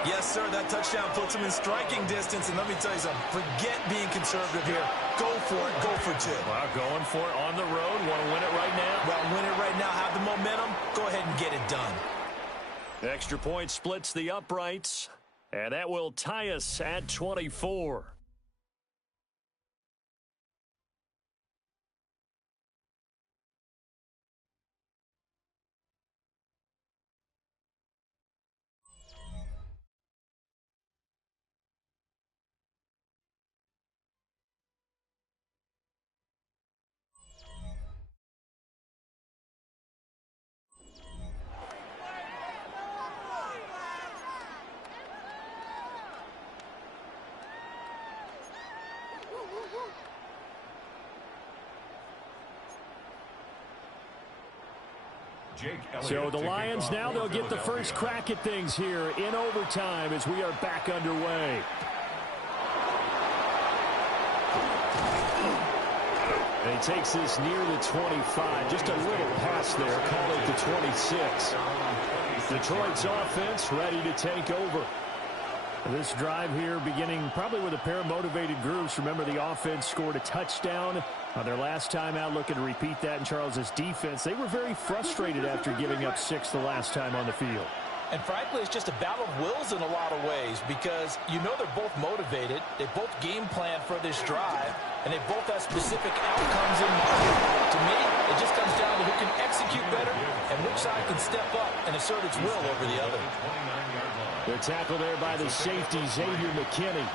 Yes, sir, that touchdown puts him in striking distance, and let me tell you something, forget being conservative here. Go for it, go for two. Well, going for it on the road, want to win it right now? Well, win it right now, have the momentum, go ahead and get it done. Extra point splits the uprights, and that will tie us at 24. So the Lions now, they'll get the first crack at things here in overtime as we are back underway. And he takes this near the 25. Just a little pass there. Call it the 26. Detroit's offense ready to take over. This drive here beginning probably with a pair of motivated groups. Remember, the offense scored a touchdown their last time out, looking to repeat that in Charles's defense. They were very frustrated after giving up 6 the last time on the field. And frankly, it's just a battle of wills in a lot of ways because you know they're both motivated. They both game plan for this drive, and they both have specific outcomes in mind. To me, it just comes down to who can execute better and which side can step up and assert its will over the other. The tackle there by the safety, Xavier McKinney.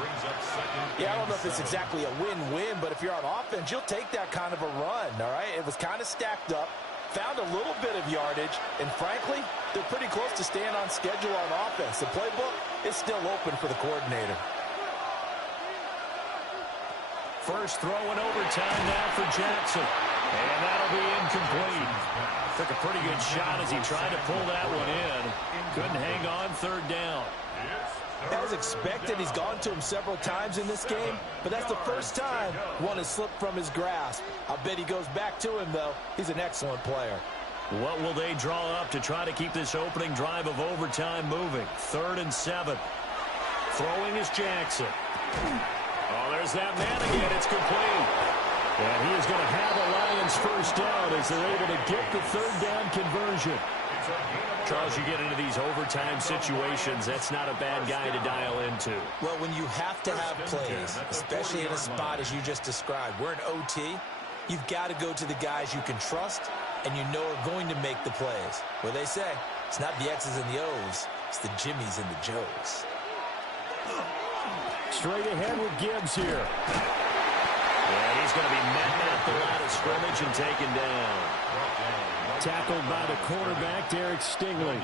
Yeah, I don't know if it's exactly a win-win, but if you're on offense, you'll take that kind of a run, all right? It was kind of stacked up, found a little bit of yardage, and frankly, they're pretty close to staying on schedule on offense. The playbook is still open for the coordinator. First throw in overtime now for Jackson. And that'll be incomplete. Took a pretty good shot as he tried to pull that one in. Couldn't hang on, third down. As expected, he's gone to him several times in this game, but that's the first time one has slipped from his grasp. I'll bet he goes back to him, though. He's an excellent player. What will they draw up to try to keep this opening drive of overtime moving? 3rd and 7. Throwing is Jackson. Oh, there's that man again. It's complete. And he is going to have a Lions first down as they're able to get the 3rd down conversion. Charles, you get into these overtime situations, that's not a bad guy to dial into. Well, when you have to have plays, especially in a spot as you just described, we're in OT, you've got to go to the guys you can trust and you know are going to make the plays. Well, they say, it's not the X's and the O's, it's the Jimmies and the Joes. Straight ahead with Gibbs here. And he's going to be met at the line of scrimmage and taken down. Tackled by the cornerback, Derek Stingley.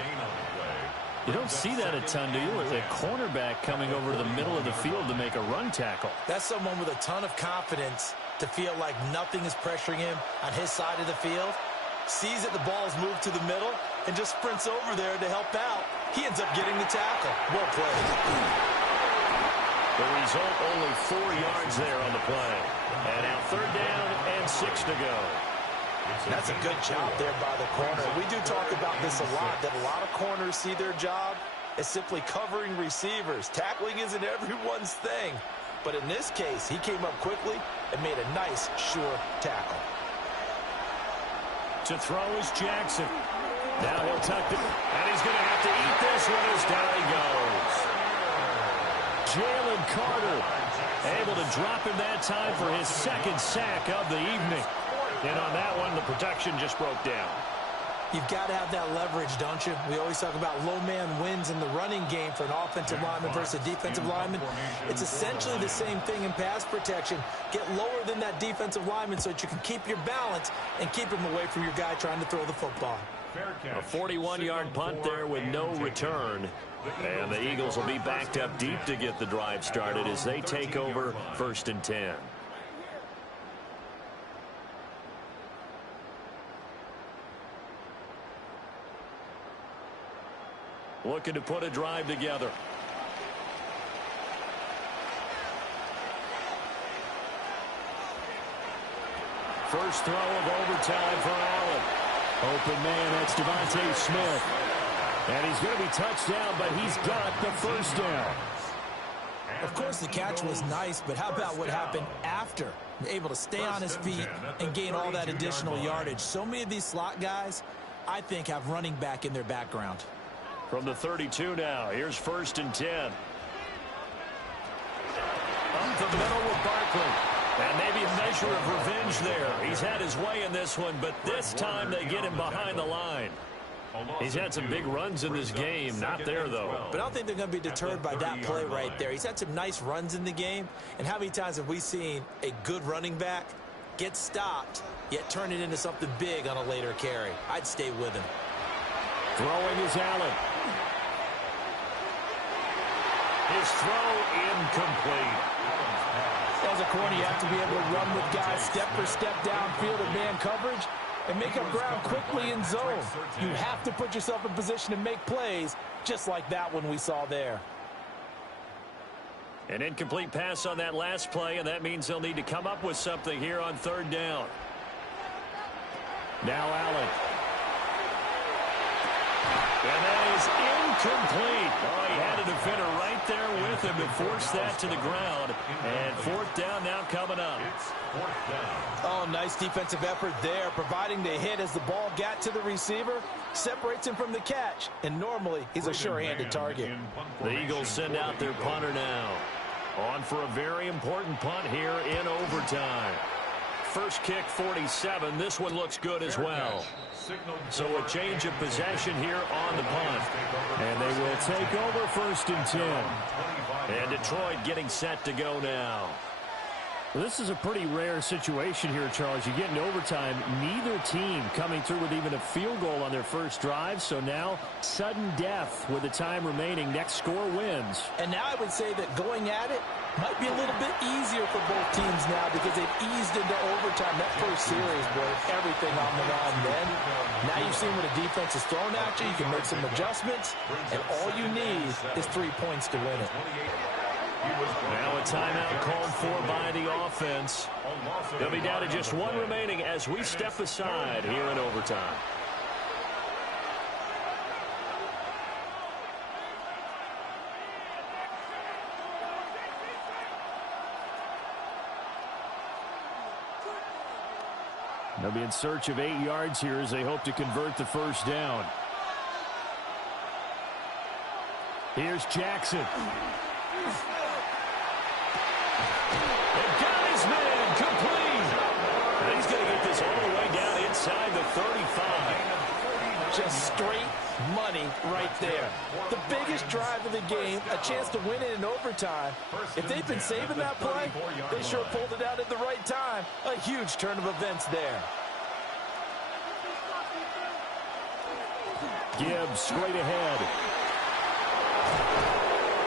You don't see that a ton, do you? With a cornerback coming over to the middle of the field to make a run tackle. That's someone with a ton of confidence to feel like nothing is pressuring him on his side of the field. Sees that the ball's moved to the middle and just sprints over there to help out. He ends up getting the tackle. Well played. The result, only 4 yards there on the play. And now 3rd down and 6 to go. That's a good job there by the corner. We do talk about this a lot, that a lot of corners see their job as simply covering receivers. Tackling isn't everyone's thing. But in this case, he came up quickly and made a nice, sure tackle. To throw is Jackson. Now he'll tuck it, and he's going to have to eat this one as down he goes. Jalen Carter able to drop him that time for his 2nd sack of the evening. And on that one, the protection just broke down. You've got to have that leverage, don't you? We always talk about low man wins in the running game for an offensive lineman versus a defensive lineman. It's essentially the same thing in pass protection. Get lower than that defensive lineman so that you can keep your balance and keep him away from your guy trying to throw the football. A 41-yard punt there with no return. And the Eagles will be backed up deep to get the drive started as they take over 1st and 10. Looking to put a drive together. First throw of overtime for Allen. Open man, that's Devontae Smith. And he's going to be touched down, but he's got the 1st down. Of course, the catch was nice, but how about what happened after? Able to stay on his feet and gain all that additional yardage. So many of these slot guys, I think, have running back in their background. From the 32 now, here's 1st and 10. Up the middle with Barkley. And maybe a measure of revenge there. He's had his way in this one, but this time they get him behind the line. He's had some big runs in this game. Not there, though. But I don't think they're going to be deterred by that play right there. He's had some nice runs in the game. And how many times have we seen a good running back get stopped, yet turn it into something big on a later carry? I'd stay with him. Throwing is Allen. His throw incomplete. As a corner, you have to be able to run with guys step for step downfield in man coverage and make up ground quickly in zone. You have to put yourself in position to make plays, just like that one we saw there. An incomplete pass on that last play, and that means they'll need to come up with something here on 3rd down. Now Allen. And that is incomplete. Oh, he had a defender right there with him to force that to the ground. And 4th down now coming up. Oh, nice defensive effort there, providing the hit as the ball got to the receiver, separates him from the catch, and normally he's a sure-handed target. The Eagles send out their punter now. On for a very important punt here in overtime. First kick, 47. This one looks good as well. So a change of possession here on the punt. And they will take over 1st and 10. And Detroit getting set to go now. Well, this is a pretty rare situation here, Charles. You get in overtime, neither team coming through with even a field goal on their first drive. So now, sudden death with the time remaining. Next score wins. And now I would say that going at it might be a little bit easier for both teams now because they've eased into overtime. That first series was everything on the line then. Now you've seen what a defense is thrown at you. You can make some adjustments, and all you need is 3 points to win it. Now a timeout called for by the offense. They'll be down to just 1 remaining as we step aside here in overtime. They'll be in search of 8 yards here as they hope to convert the 1st down. Here's Jackson. He's going to get this all the way down inside the 35. Just straight money right there. The biggest drive of the game, a chance to win it in overtime. If they've been saving that play, they sure pulled it out at the right time. A huge turn of events there. Gibbs straight ahead.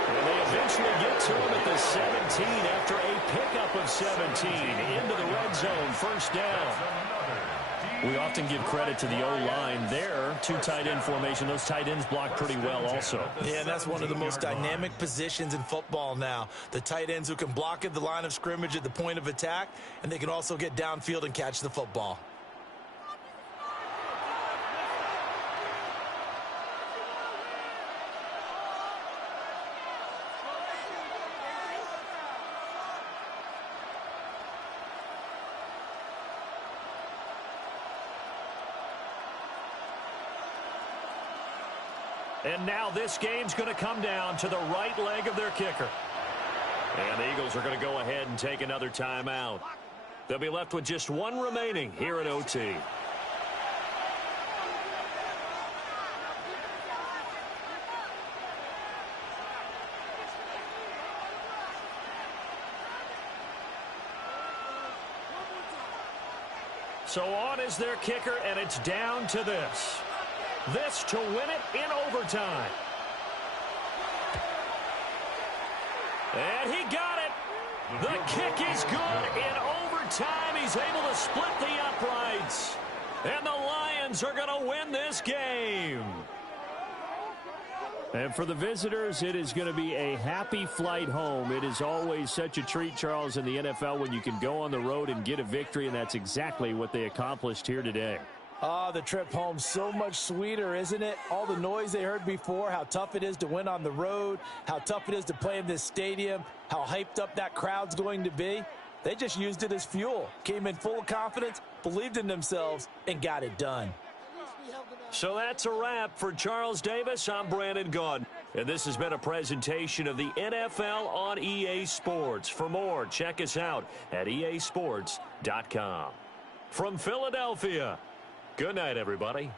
And they eventually get to him at the 17 after a pickup of 17 into the red zone. First down. We often give credit to the O-line there. Two tight end formation. Those tight ends block pretty well also. Yeah, and that's one of the most dynamic positions in football now. The tight ends who can block at the line of scrimmage at the point of attack, and they can also get downfield and catch the football. And now this game's going to come down to the right leg of their kicker. And the Eagles are going to go ahead and take another timeout. They'll be left with just one remaining here at OT. So on is their kicker, and it's down to this. This to win it in overtime. And he got it. The kick is good in overtime. He's able to split the uprights. And the Lions are going to win this game. And for the visitors, it is going to be a happy flight home. It is always such a treat, Charles, in the NFL when you can go on the road and get a victory, and that's exactly what they accomplished here today. The trip home so much sweeter, isn't it? All the noise they heard before, how tough it is to win on the road, how tough it is to play in this stadium, how hyped up that crowd's going to be. They just used it as fuel, came in full of confidence, believed in themselves, and got it done. So that's a wrap for Charles Davis. I'm Brandon Gaudin, and this has been a presentation of the NFL on EA Sports. For more, check us out at easports.com. From Philadelphia, good night, everybody.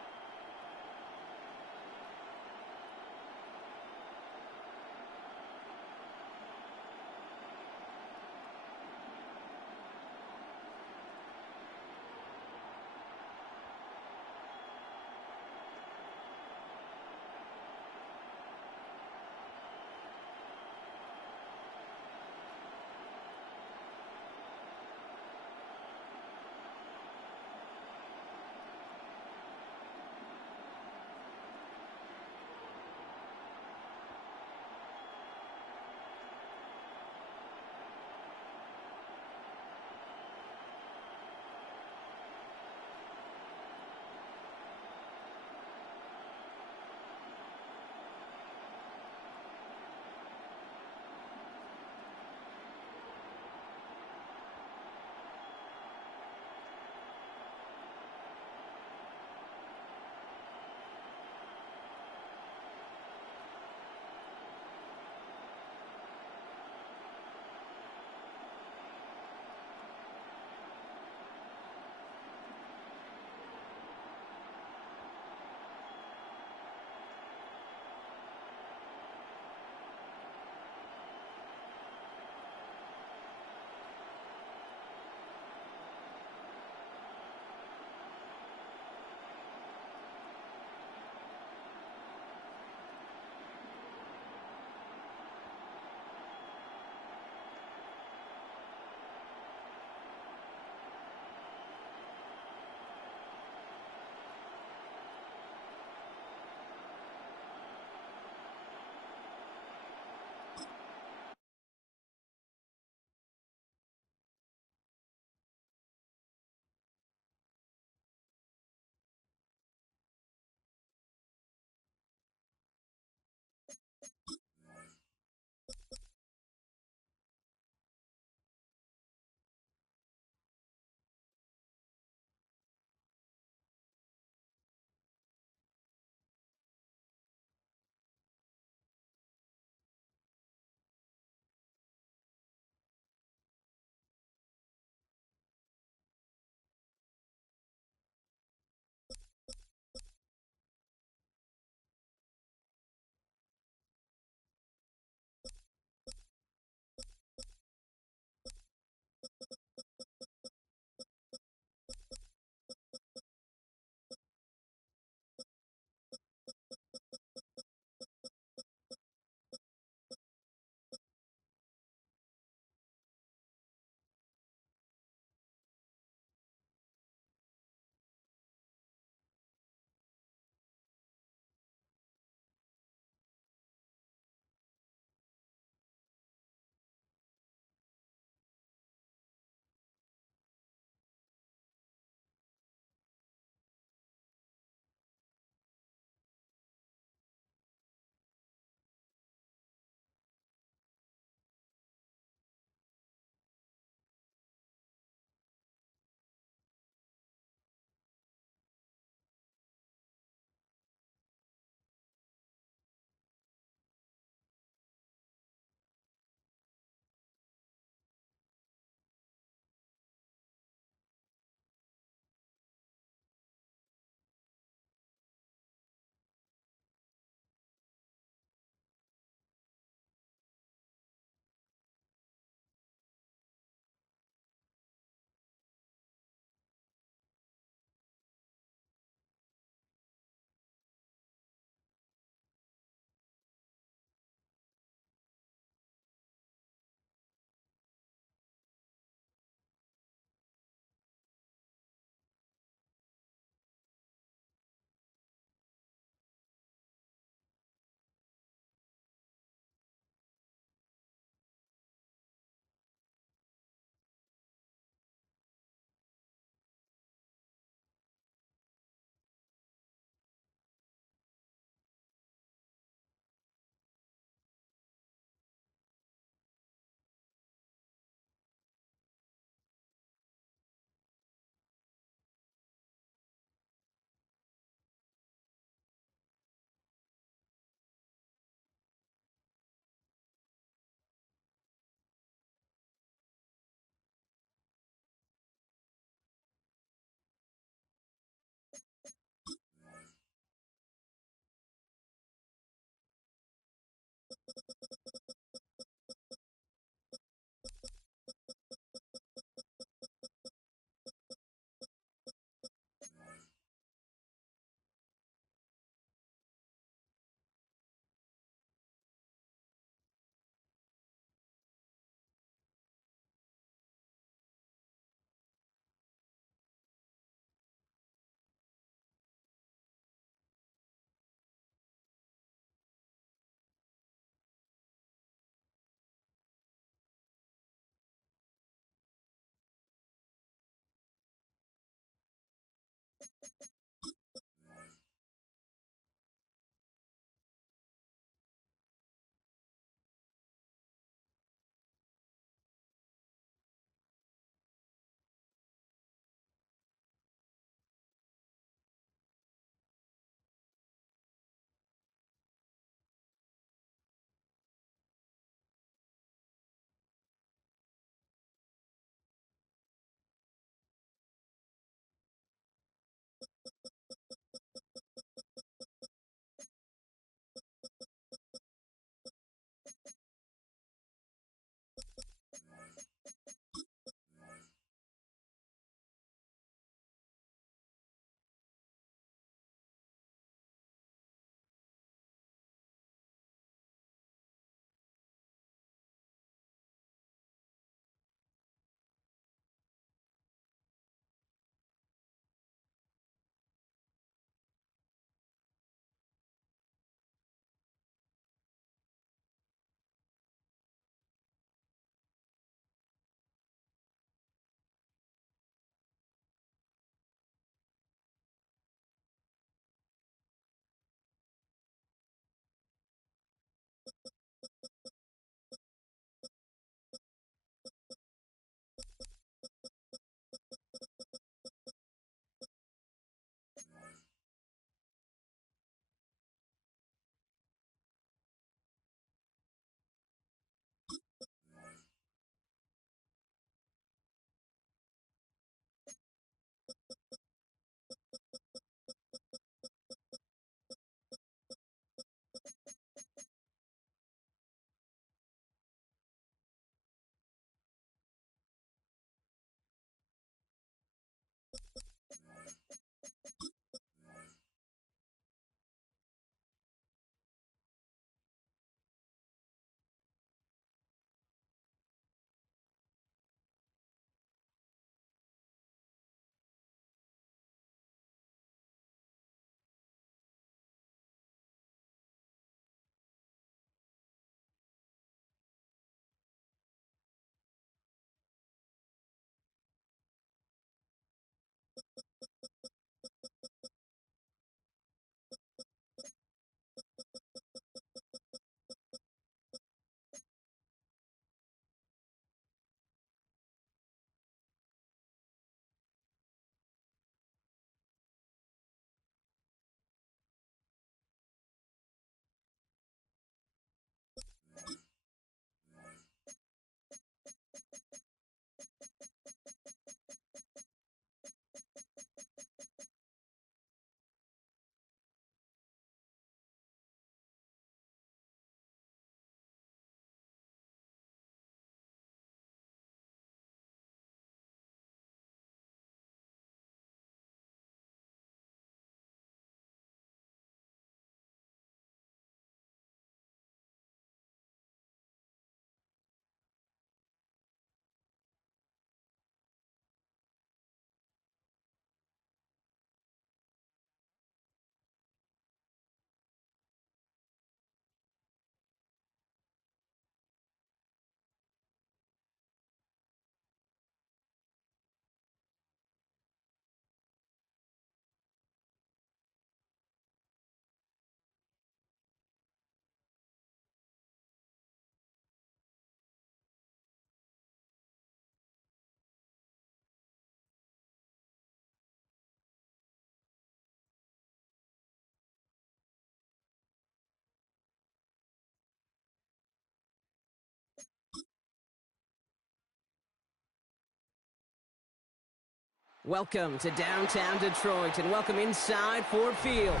Welcome to downtown Detroit, and welcome inside Ford Field.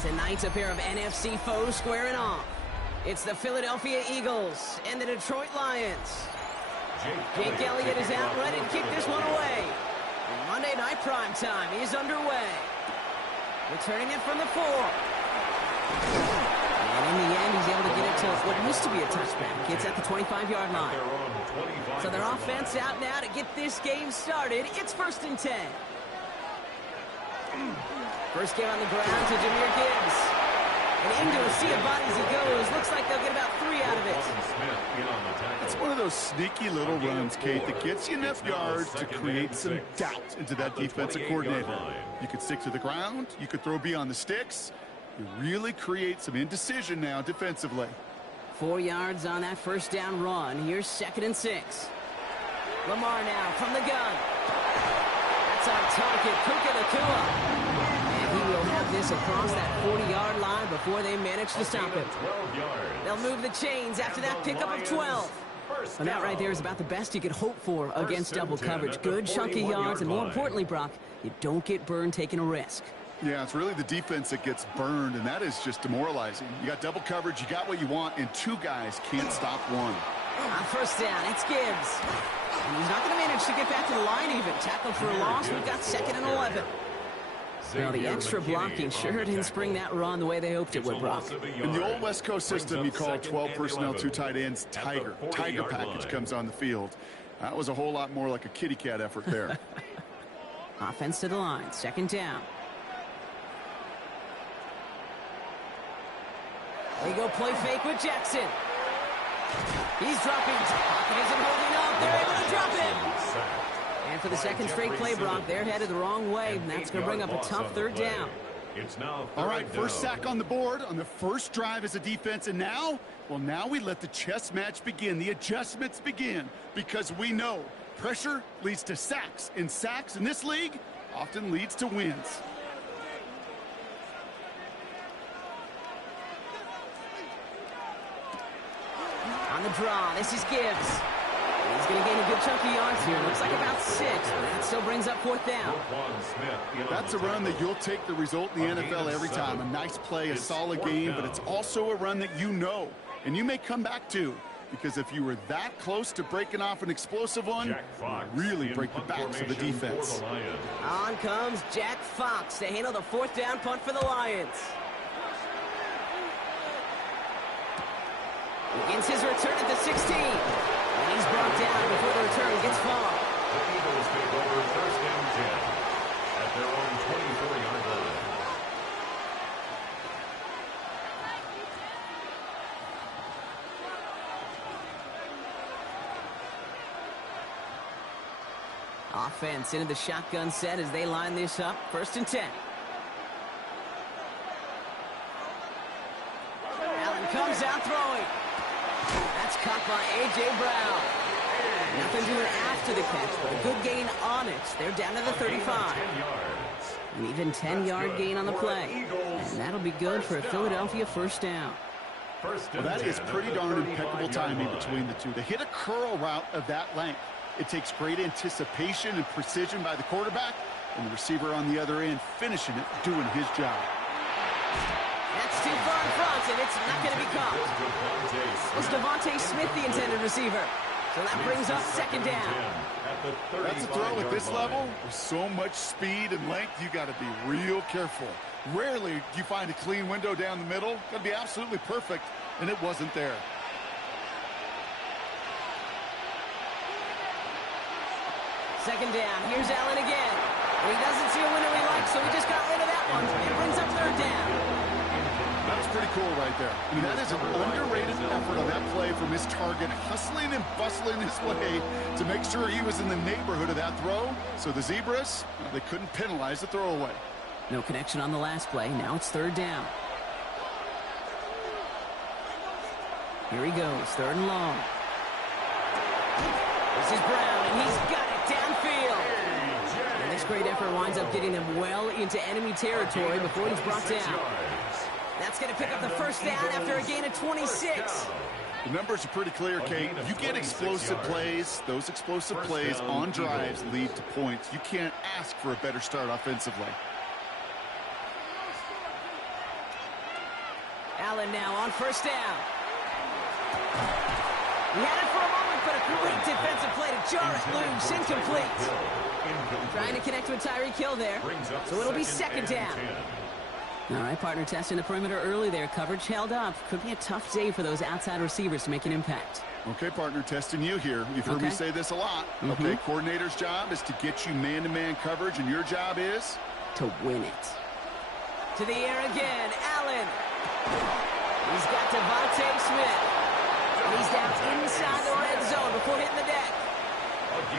Tonight's a pair of NFC foes squaring off. It's the Philadelphia Eagles and the Detroit Lions. Jake Elliott is out ready to kick this one away. Monday Night Primetime is underway. Returning it from the 4. And in the end, he's able to get it to what used to be a touchback. It's at the 25-yard line. So their offense out now to get this game started. It's 1st and 10. First game on the ground to Jahmyr Gibbs. And into a sea of bodies he goes. Looks like they'll get about 3 out of it. It's one of those sneaky little runs, Kate, that gets you enough yards to create some doubt into that defensive coordinator. You could stick to the ground. You could throw beyond the sticks. You really create some indecision now defensively. 4 yards on that first down run. Here's 2nd and 6. Lamar now from the gun. That's on target. Puka Nacua. And he will have this across that 40-yard line before they manage to stop him. They'll move the chains after that pickup of 12. And that right there is about the best you could hope for against double coverage. Good chunky yards, and more importantly, Brock, you don't get burned taking a risk. Yeah, it's really the defense that gets burned, and that is just demoralizing. You got double coverage, you got what you want, and 2 guys can't stop one. On first down, it's Gibbs. And he's not going to manage to get back to the line even. Tackle for a loss. We've got 2nd and 11. Well, the extra blocking sure didn't spring that run the way they hoped it would, Brock. In the old West Coast system, you call 12 personnel, 2 tight ends, Tiger. Tiger package comes on the field. That was a whole lot more like a kitty cat effort there. Offense to the line, 2nd down. They go play fake with Jackson. He's dropping. Pocket isn't holding up. They're able to drop it. And for the 2nd straight play, Brock, they're headed the wrong way, and that's going to bring up a tough 3rd down. All right, first sack on the board on the first drive as a defense, and now, well, now we let the chess match begin. The adjustments begin, because we know pressure leads to sacks, and sacks in this league often leads to wins. On the draw, this is Gibbs. He's going to gain a good chunk of yards here. Looks like about 6, but that still brings up 4th down. That's a run that you'll take the result in the NFL every time. A nice play, a solid game, but it's also a run that you know, and you may come back to, because if you were that close to breaking off an explosive one, really break the backs of the defense. On comes Jack Fox to handle the 4th down punt for the Lions. Begins his return at the 16. And he's brought down before the return gets far. The Eagles take over 1st and 10 at their own 24-yard line. Offense into the shotgun set as they line this up. 1st and 10. Allen comes out throwing. That's caught by A.J. Brown. Nothing doing after the catch, but a good gain on it. They're down to the 35. An even 10-yard gain on the play. And that'll be good for a Philadelphia 1st down. Well, that is pretty darn impeccable timing between the two. To hit a curl route of that length, it takes great anticipation and precision by the quarterback, and the receiver on the other end finishing it, doing his job. That's too far in front, and it's not going to be caught. It's Devontae Smith, the intended receiver. So that brings up 2nd down. That's a throw at this level. With so much speed and length, you got to be real careful. Rarely do you find a clean window down the middle. Got to be absolutely perfect, and it wasn't there. Second down. Here's Allen again. He doesn't see a window he likes, so he just got rid of that one. It brings up 3rd down. That was pretty cool right there. I mean, that is an underrated effort on that play from his target, hustling and bustling his way to make sure he was in the neighborhood of that throw. So the Zebras, well, they couldn't penalize the throwaway. No connection on the last play. Now it's 3rd down. Here he goes. 3rd and long. This is Brown, and he's got it downfield. And this great effort winds up getting them well into enemy territory before he's brought down. That's going to pick up the 1st down after a gain of 26. The numbers are pretty clear, Kate. You get explosive plays. Those explosive plays on drives lead to points. You can't ask for a better start offensively. Allen now on 1st down. He had it for a moment, but a great defensive play to jar it loose. Incomplete. Trying to connect with Tyreek Hill there. So it'll be 2nd down. All right, partner testing the perimeter early there. Coverage held up. Could be a tough day for those outside receivers to make an impact. Okay, partner, testing you here. You've heard me say this a lot. Okay, coordinator's job is to get you man-to-man coverage, and your job is? To win it. To the air again, Allen. He's got Devontae Smith. And he's down inside the red zone before hitting the deck.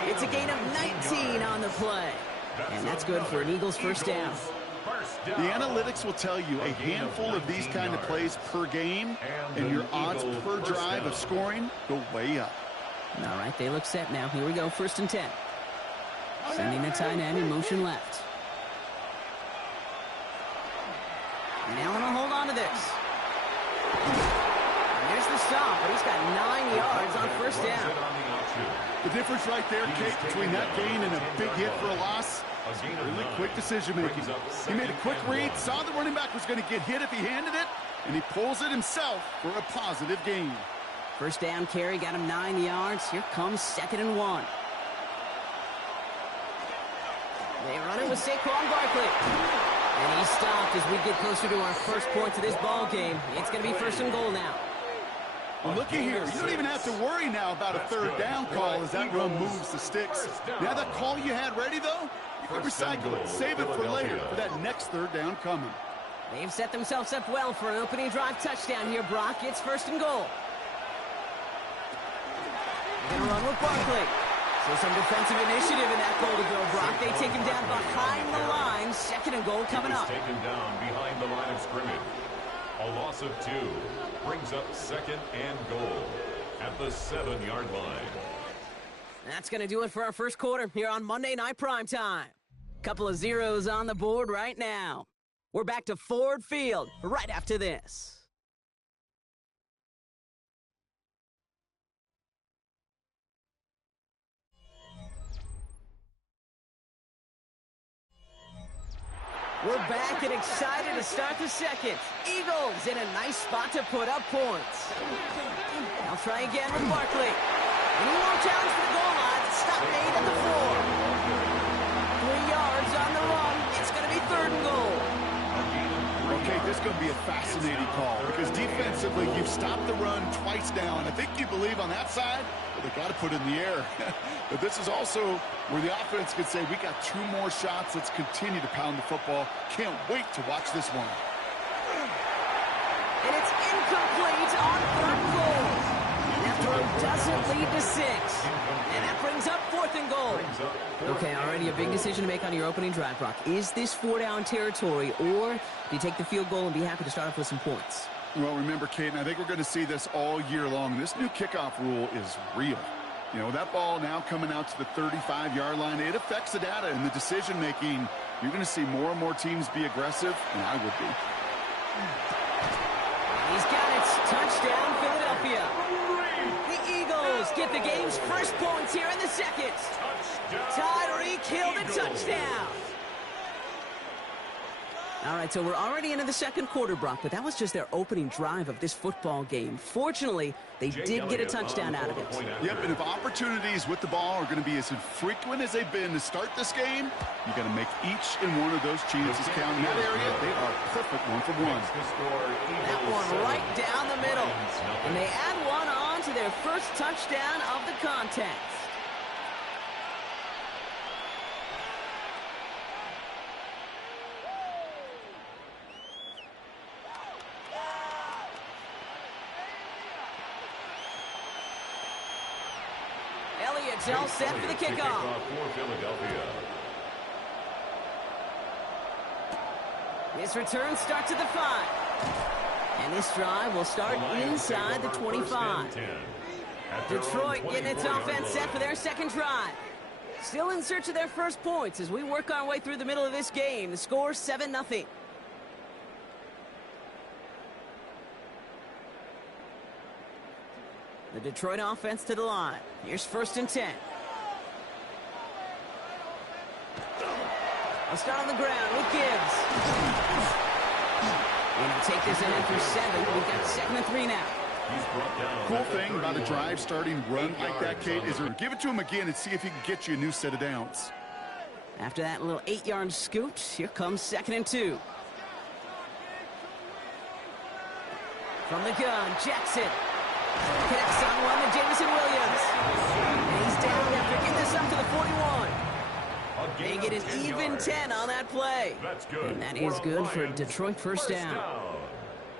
It's a gain of 19 on the play. And that's good for an Eagles first down. The analytics will tell you a handful of these kind of plays per game, and your odds per drive of scoring go way up. All right, they look set now. Here we go, 1st and 10. Sending the tight end in motion left. And Allen will hold on to this. And there's the stop, but he's got 9 yards on 1st down. The difference right there, Kate, between that gain and a big hit for a loss, really quick decision-making. He made a quick read, saw the running back was going to get hit if he handed it, and he pulls it himself for a positive gain. 1st down carry, got him 9 yards. Here comes 2nd and 1. They run it with Saquon Barkley. And he stopped as we get closer to our first point to this ball game. It's going to be 1st and goal now. Well, looky here. You don't even have to worry now about a 3rd down call as that run moves the sticks. Now that call you had ready, though, you can recycle it. Save it for later for that next 3rd down coming. They've set themselves up well for an opening drive touchdown here, Brock. It's 1st and goal. They're going to run with Barkley. So some defensive initiative in that goal to go, Brock. They take him down behind the line. 2nd and goal coming up. Taken down behind the line of scrimmage. A loss of 2 brings up 2nd and goal at the 7-yard line. That's going to do it for our first quarter here on Monday Night Primetime. Couple of zeros on the board right now. We're back to Ford Field right after this. We're back and excited to start the second. Eagles in a nice spot to put up points. I'll try again with Barkley. And he won't challenge for the goal line. Stop made at the 4. 3 yards on the run. It's going to be 3rd and goal. Okay, this is going to be a fascinating call because defensively you've stopped the run twice now, and I think you believe on that side, well, they got to put it in the air. But this is also where the offense could say, we got 2 more shots. Let's continue to pound the football. Can't wait to watch this one. And it's incomplete on 3rd and goal. And that throw doesn't lead to 6. And that brings up 4th and goal. Okay, already a big decision to make on your opening drive, Brock. Is this 4-down territory, or do you take the field goal and be happy to start off with some points? Well, remember, Kate, and I think we're going to see this all year long. This new kickoff rule is real. You know, that ball now coming out to the 35-yard line, it affects the data and the decision-making. You're going to see more and more teams be aggressive, and I would be. He's got it. Touchdown, Philadelphia. The Eagles get the game's first points here in the second. Tyreek Hill the touchdown. All right, so we're already into the second quarter, Brock, but that was just their opening drive of this football game. Fortunately, they did get a touchdown out of it. Yep, and if opportunities with the ball are going to be as infrequent as they've been to start this game, you got to make each and one of those chances count. In that area, they are perfect 1 for 1. That one right down the middle. And they add one on to their first touchdown of the contest. Elliott's all set for the kickoff. For Philadelphia. This return starts at the 5. And this drive will start inside the 25. Detroit getting its offense set for their second drive. Still in search of their first points as we work our way through the middle of this game. The score 7-0. The Detroit offense to the line. Here's 1st and 10. I'll start on the ground with Gibbs. And he'll take this in after 7. We've got 2nd and 3 now. Cool thing about a drive starting run like that, Kate, is give it to him again and see if he can get you a new set of downs. After that little 8-yard scoot, here comes 2nd and 2. From the gun, Jackson. Connects on one to Jameson Williams. And he's down after getting this up to the 41. They get an even 10 on that play. And that is good for Detroit first down.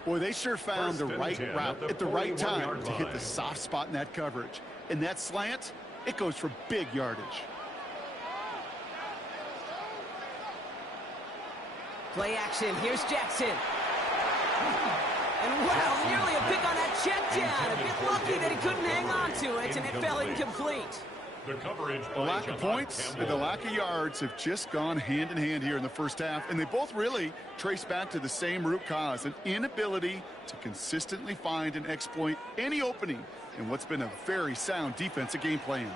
Boy, they sure found the right route at the right time to hit the soft spot in that coverage. And that slant, it goes for big yardage. Play action. Here's Jackson. And wow, nearly a pick on that check down. A bit lucky that he couldn't hang on to it, and it fell incomplete. The lack of points and the lack of yards have just gone hand in hand here in the first half, and they both really trace back to the same root cause, an inability to consistently find and exploit any opening in what's been a very sound defensive game plan.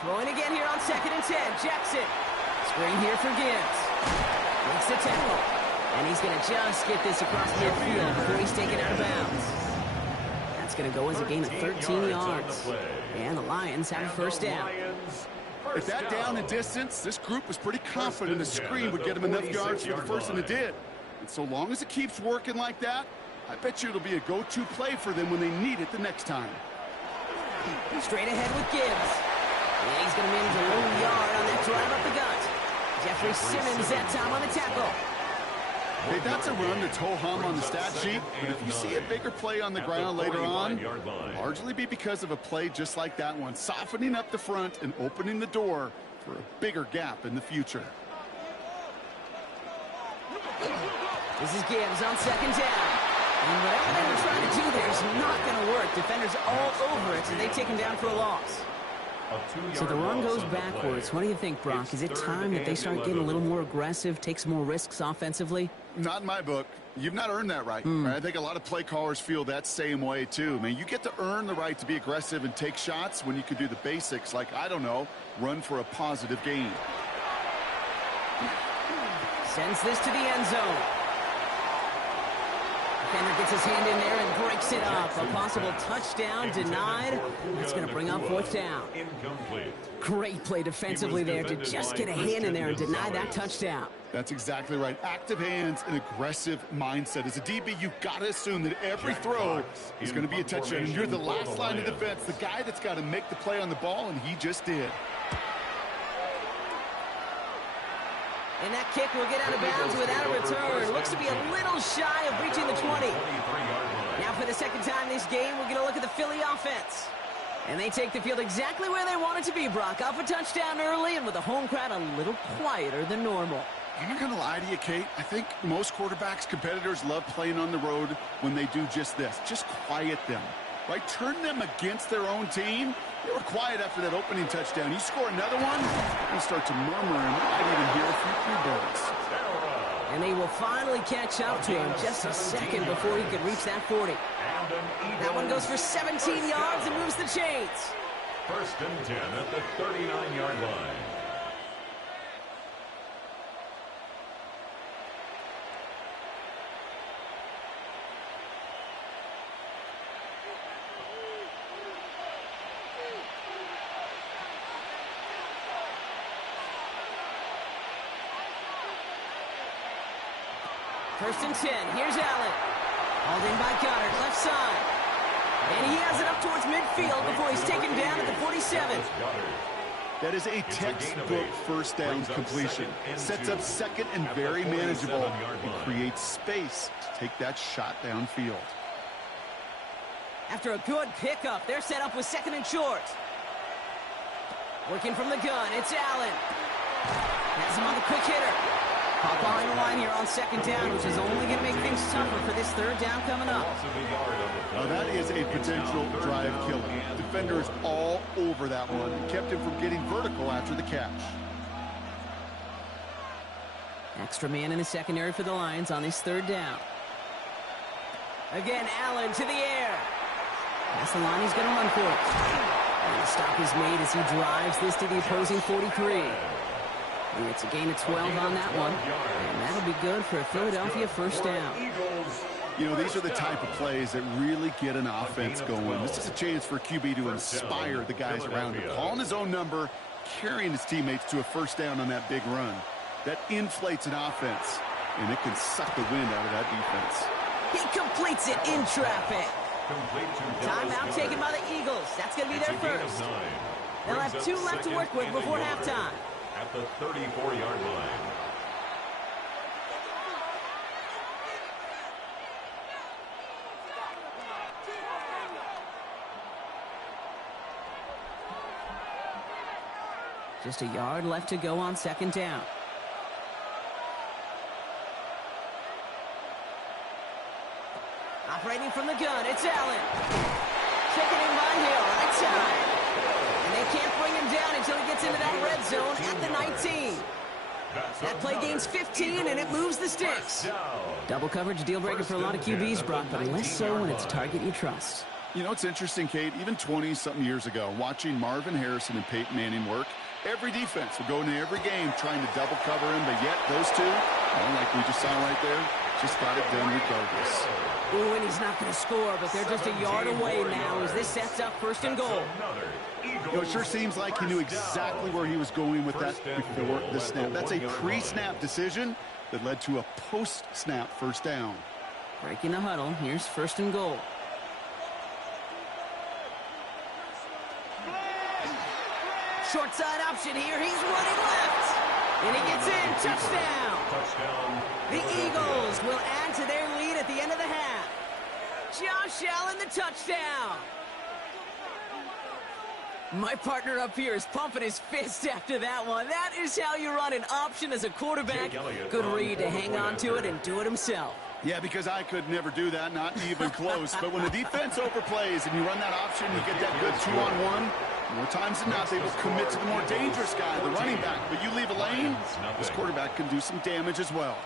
Throwing again here on 2nd and 10. Jackson. Screen here for Gibbs. Makes the tackle. And he's going to just get this across midfield before he's taken out of bounds. That's going to go as a gain of 13 yards. And the Lions have a first down. At that down and distance, this group was pretty confident the screen would get them enough yards for the first, and it did. And so long as it keeps working like that, I bet you it'll be a go-to play for them when they need it the next time. Straight ahead with Gibbs. And he's going to manage a low yard on that drive up the gut. Jeffrey Simmons that time on the tackle. Hey, that's a run that's ho-hum on the stat sheet, but if you see a bigger play on the ground later on, it'll largely be because of a play just like that one, softening up the front and opening the door for a bigger gap in the future. This is Gibbs on 2nd down. And whatever they were trying to do there is not going to work. Defenders all over it, and they take him down for a loss. So the run goes backwards. What do you think, Brock? Is it time that they start getting a little more aggressive, take some more risks offensively? Not in my book. You've not earned that right. I think a lot of play callers feel that same way, too. I mean, you get to earn the right to be aggressive and take shots when you can do the basics, like, I don't know, run for a positive gain. Sends this to the end zone. Defender gets his hand in there and breaks it up. A possible touchdown denied. That's going to bring up 4th down. Great play defensively there to just get a hand in there and deny that touchdown. That's exactly right. Active hands and aggressive mindset. As a DB, you've got to assume that every throw is going to be a touchdown. And you're the last line of defense, the guy that's got to make the play on the ball, and he just did. And that kick will get out of bounds without a return. Looks to be a little shy of reaching the 20. Now for the second time this game, we're going to look at the Philly offense. And they take the field exactly where they want it to be, Brock. Off a touchdown early and with the home crowd a little quieter than normal. I'm not going to lie to you, Kate. I think most quarterbacks, competitors love playing on the road when they do just this. Just quiet them. Right? Turn them against their own team. They were quiet after that opening touchdown. You score another one, and start to murmur, and we might even hear a few birds. And they will finally catch up to him just a second before he could reach that 40. That one goes for 17 yards and moves the chains. 1st and 10 at the 39-yard line. First and 10. Here's Allen. Hauled in by Goddard, left side. And he has it up towards midfield before he's taken down at the 47. That is a textbook first down completion. Sets up second and very manageable and creates space to take that shot downfield. After a good pickup, they're set up with 2nd and short. Working from the gun, it's Allen. Has him on the quick hitter. Hop behind the line here on 2nd down, which is only going to make things tougher for this 3rd down coming up. Now that is a potential drive killer. Defenders all over that one. Kept him from getting vertical after the catch. Extra man in the secondary for the Lions on this 3rd down. Again, Allen to the air. That's the line he's going to run for it. And the stop is made as he drives this to the opposing 43. And it's a gain of 12 on that one. And that'll be good for a Philadelphia first down. You know, these are the type of plays that really get an offense going. This is a chance for QB to inspire the guys around him. Calling his own number, carrying his teammates to a first down on that big run. That inflates an offense, and it can suck the wind out of that defense. He completes it in traffic. Timeout taken by the Eagles. That's going to be their first. They'll have 2 left to work with before halftime. At the 34-yard line. Just a yard left to go on second down. Operating from the gun, it's Allen. Taken in by Hill, right side. And they can't bring him down until he gets into that red zone at the 19. That play gains 15, and it moves the sticks. Double coverage, deal breaker for a lot of QBs, Brock, but less so when it's a target you trust. You know, it's interesting, Kate, even 20-something years ago, watching Marvin Harrison and Peyton Manning work, every defense will go into every game trying to double cover him, but yet those two, like we just saw right there, just got it done regardless. Ooh, and he's not going to score, but they're just a yard away now as this sets up first and goal. You know, it sure seems like he knew exactly where he was going with that before the snap. That's a pre-snap decision that led to a post-snap first down. Breaking the huddle, here's first and goal. Short side option here. He's running left. And he gets in. Touchdown. The Eagles will add to their lead at the end of the half. Josh Allen, the touchdown. My partner up here is pumping his fist after that one. That is how you run an option as a quarterback. Good read to hang on to it and do it himself. Yeah, because I could never do that, not even close. But when the defense overplays and you run that option, you get that good two-on-one. More times than not, they will commit to the more dangerous guy, the running back. But you leave a lane, this quarterback can do some damage as well.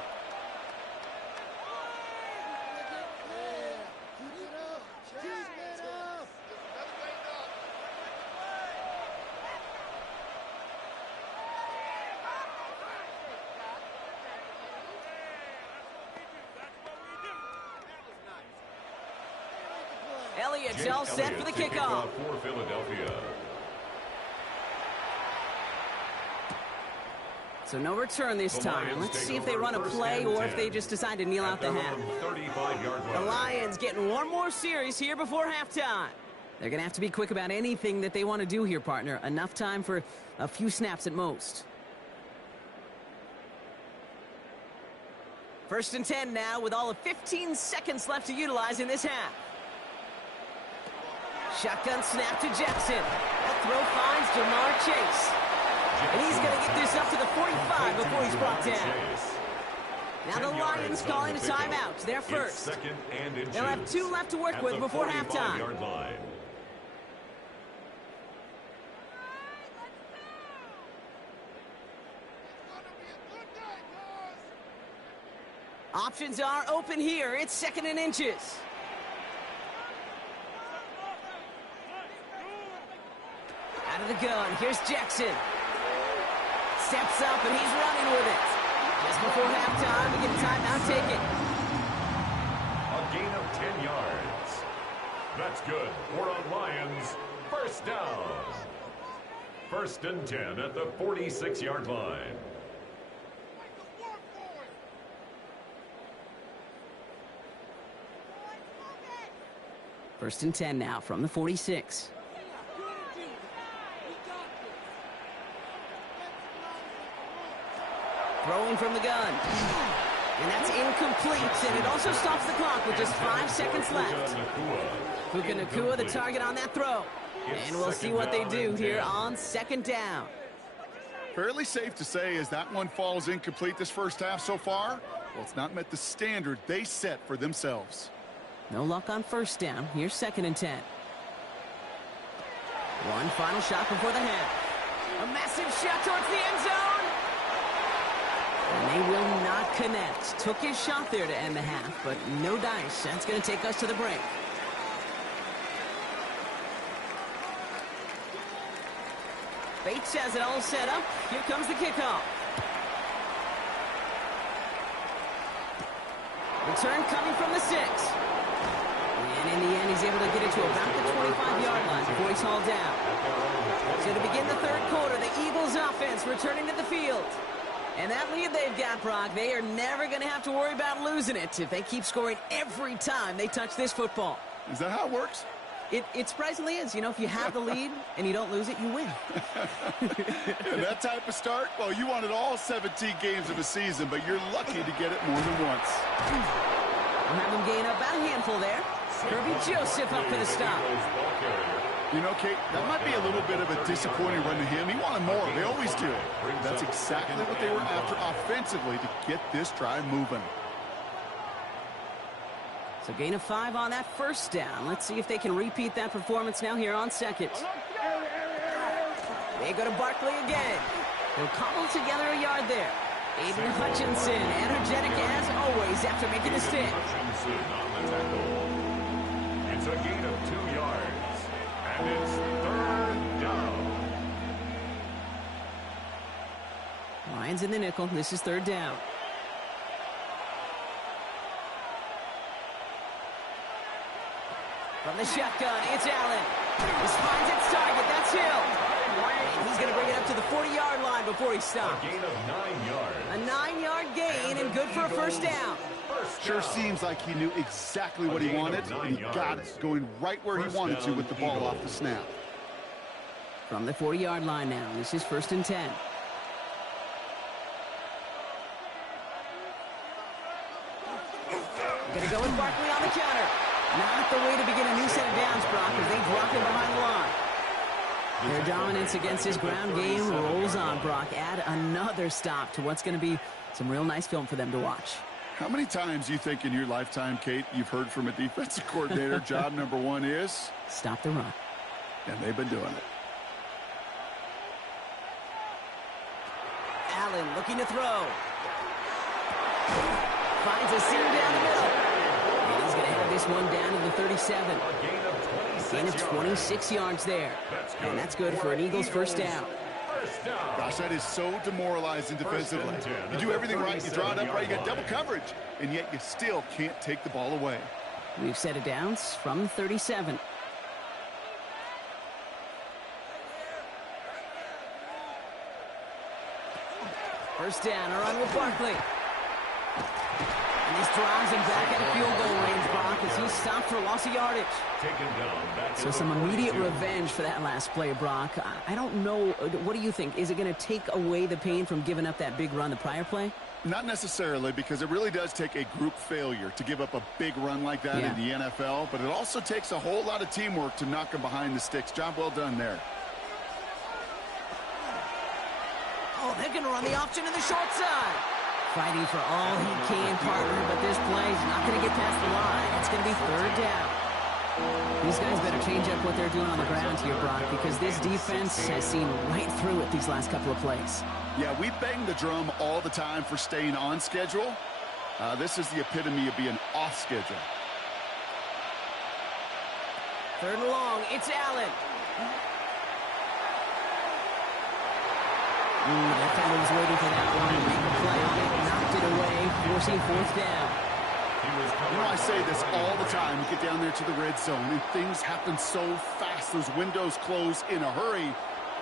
Elliott's all set for the kickoff. For Philadelphia. So no return this time. Let's see if they run a play or if they just decide to kneel out the half. The Lions getting one more series here before halftime. They're going to have to be quick about anything that they want to do here, partner. Enough time for a few snaps at most. First and 10 now with all of 15 seconds left to utilize in this half. Shotgun snap to Jackson. That throw finds Jamar Chase. And he's going to get this up to the 45 before he's brought down. Now the Lions calling a timeout. They're first. They'll have 2 left to work with before halftime. Options are open here. It's second and inches. Out of the gun. Here's Jackson. Steps up, and he's running with it. Just before halftime, we get a timeout taken. A gain of 10 yards. That's good. For on Lions, first down. First and 10 at the 46-yard line. First and 10 now from the 46. Throwing from the gun. And that's incomplete, and it also stops the clock with just 5 seconds left. Puka Nacua, the target on that throw. And we'll see what they do here on second down. Fairly safe to say as that one falls incomplete this first half so far, well, it's not met the standard they set for themselves. No luck on first down. Here's second and 10. One final shot before the half. A massive shot towards the end zone. And they will not connect. Took his shot there to end the half, but no dice. That's going to take us to the break. Bates has it all set up. Here comes the kickoff. Return coming from the 6. And in the end, he's able to get it to about the 25-yard line before he's hauled down. So to begin the third quarter, the Eagles offense returning to the field. And that lead they've got, Brock, they are never going to have to worry about losing it if they keep scoring every time they touch this football. Is that how it works? It surprisingly is. You know, if you have the lead and you don't lose it, you win. And that type of start, well, you wanted all 17 games of a season, but you're lucky to get it more than once. We'll have them gain about a handful there. Kirby Joseph up for the stop. You know, Kate, that might be a little bit of a disappointing run to him. He wanted more. They always do. That's exactly what they were after offensively to get this drive moving. So gain of 5 on that first down. Let's see if they can repeat that performance now here on second. They go to Barkley again. They'll cobble together a yard there. Aiden Hutchinson, energetic as always after making the stick. Hutchinson on the tackle. It's a gain of 2 yards. And it's 3rd down. Lions in the nickel. This is 3rd down. From the shotgun, it's Allen. This finds its target. That's Hill. And he's going to bring it up to the 40-yard line before he stops. A gain of 9 yards. A 9-yard gain and good for a first down. Sure seems like he knew exactly what he wanted, and he got it, going right where he wanted to with the ball off the snap. From the 40-yard line now, this is 1st and 10. Going to go with Barkley on the counter. Not the way to begin a new set of downs, Brock, as they drop him behind the line. Their dominance against his ground game rolls on, Brock. Add another stop to what's going to be some real nice film for them to watch. How many times do you think in your lifetime, Kate, you've heard from a defensive coordinator, job number 1 is? Stop the run. And they've been doing it. Allen looking to throw. Finds a seam down the middle. And he's going to have this one down to the 37. Gain of 26 yards there. And that's good for an Eagles first down. Gosh, that is so demoralizing defensively. You do everything right, you draw it up right, you got double coverage, and yet you still can't take the ball away. We've set it down from the 37. First down, a run with Barkley. And this drives him back at a field goal range, Brock, as he's stopped for loss of yardage. So some immediate revenge for that last play, Brock. I don't know. What do you think? Is it going to take away the pain from giving up that big run the prior play? Not necessarily, because it really does take a group failure to give up a big run like that in the NFL, but it also takes a whole lot of teamwork to knock him behind the sticks. Job well done there. Oh, they're going to run the option to the short side. Fighting for all he can, partner, but this play is not going to get past the line. It's going to be 3rd down. These guys better change up what they're doing on the ground here, Brock, because this defense has seen right through it these last couple of plays. Yeah, we bang the drum all the time for staying on schedule. This is the epitome of being off schedule. 3rd and long, it's Allen. That fellow was waiting for that one to make a play on it, knocked it away, forcing 4th down. You know, I say this all the time. You get down there to the red zone, and things happen so fast. Those windows close in a hurry.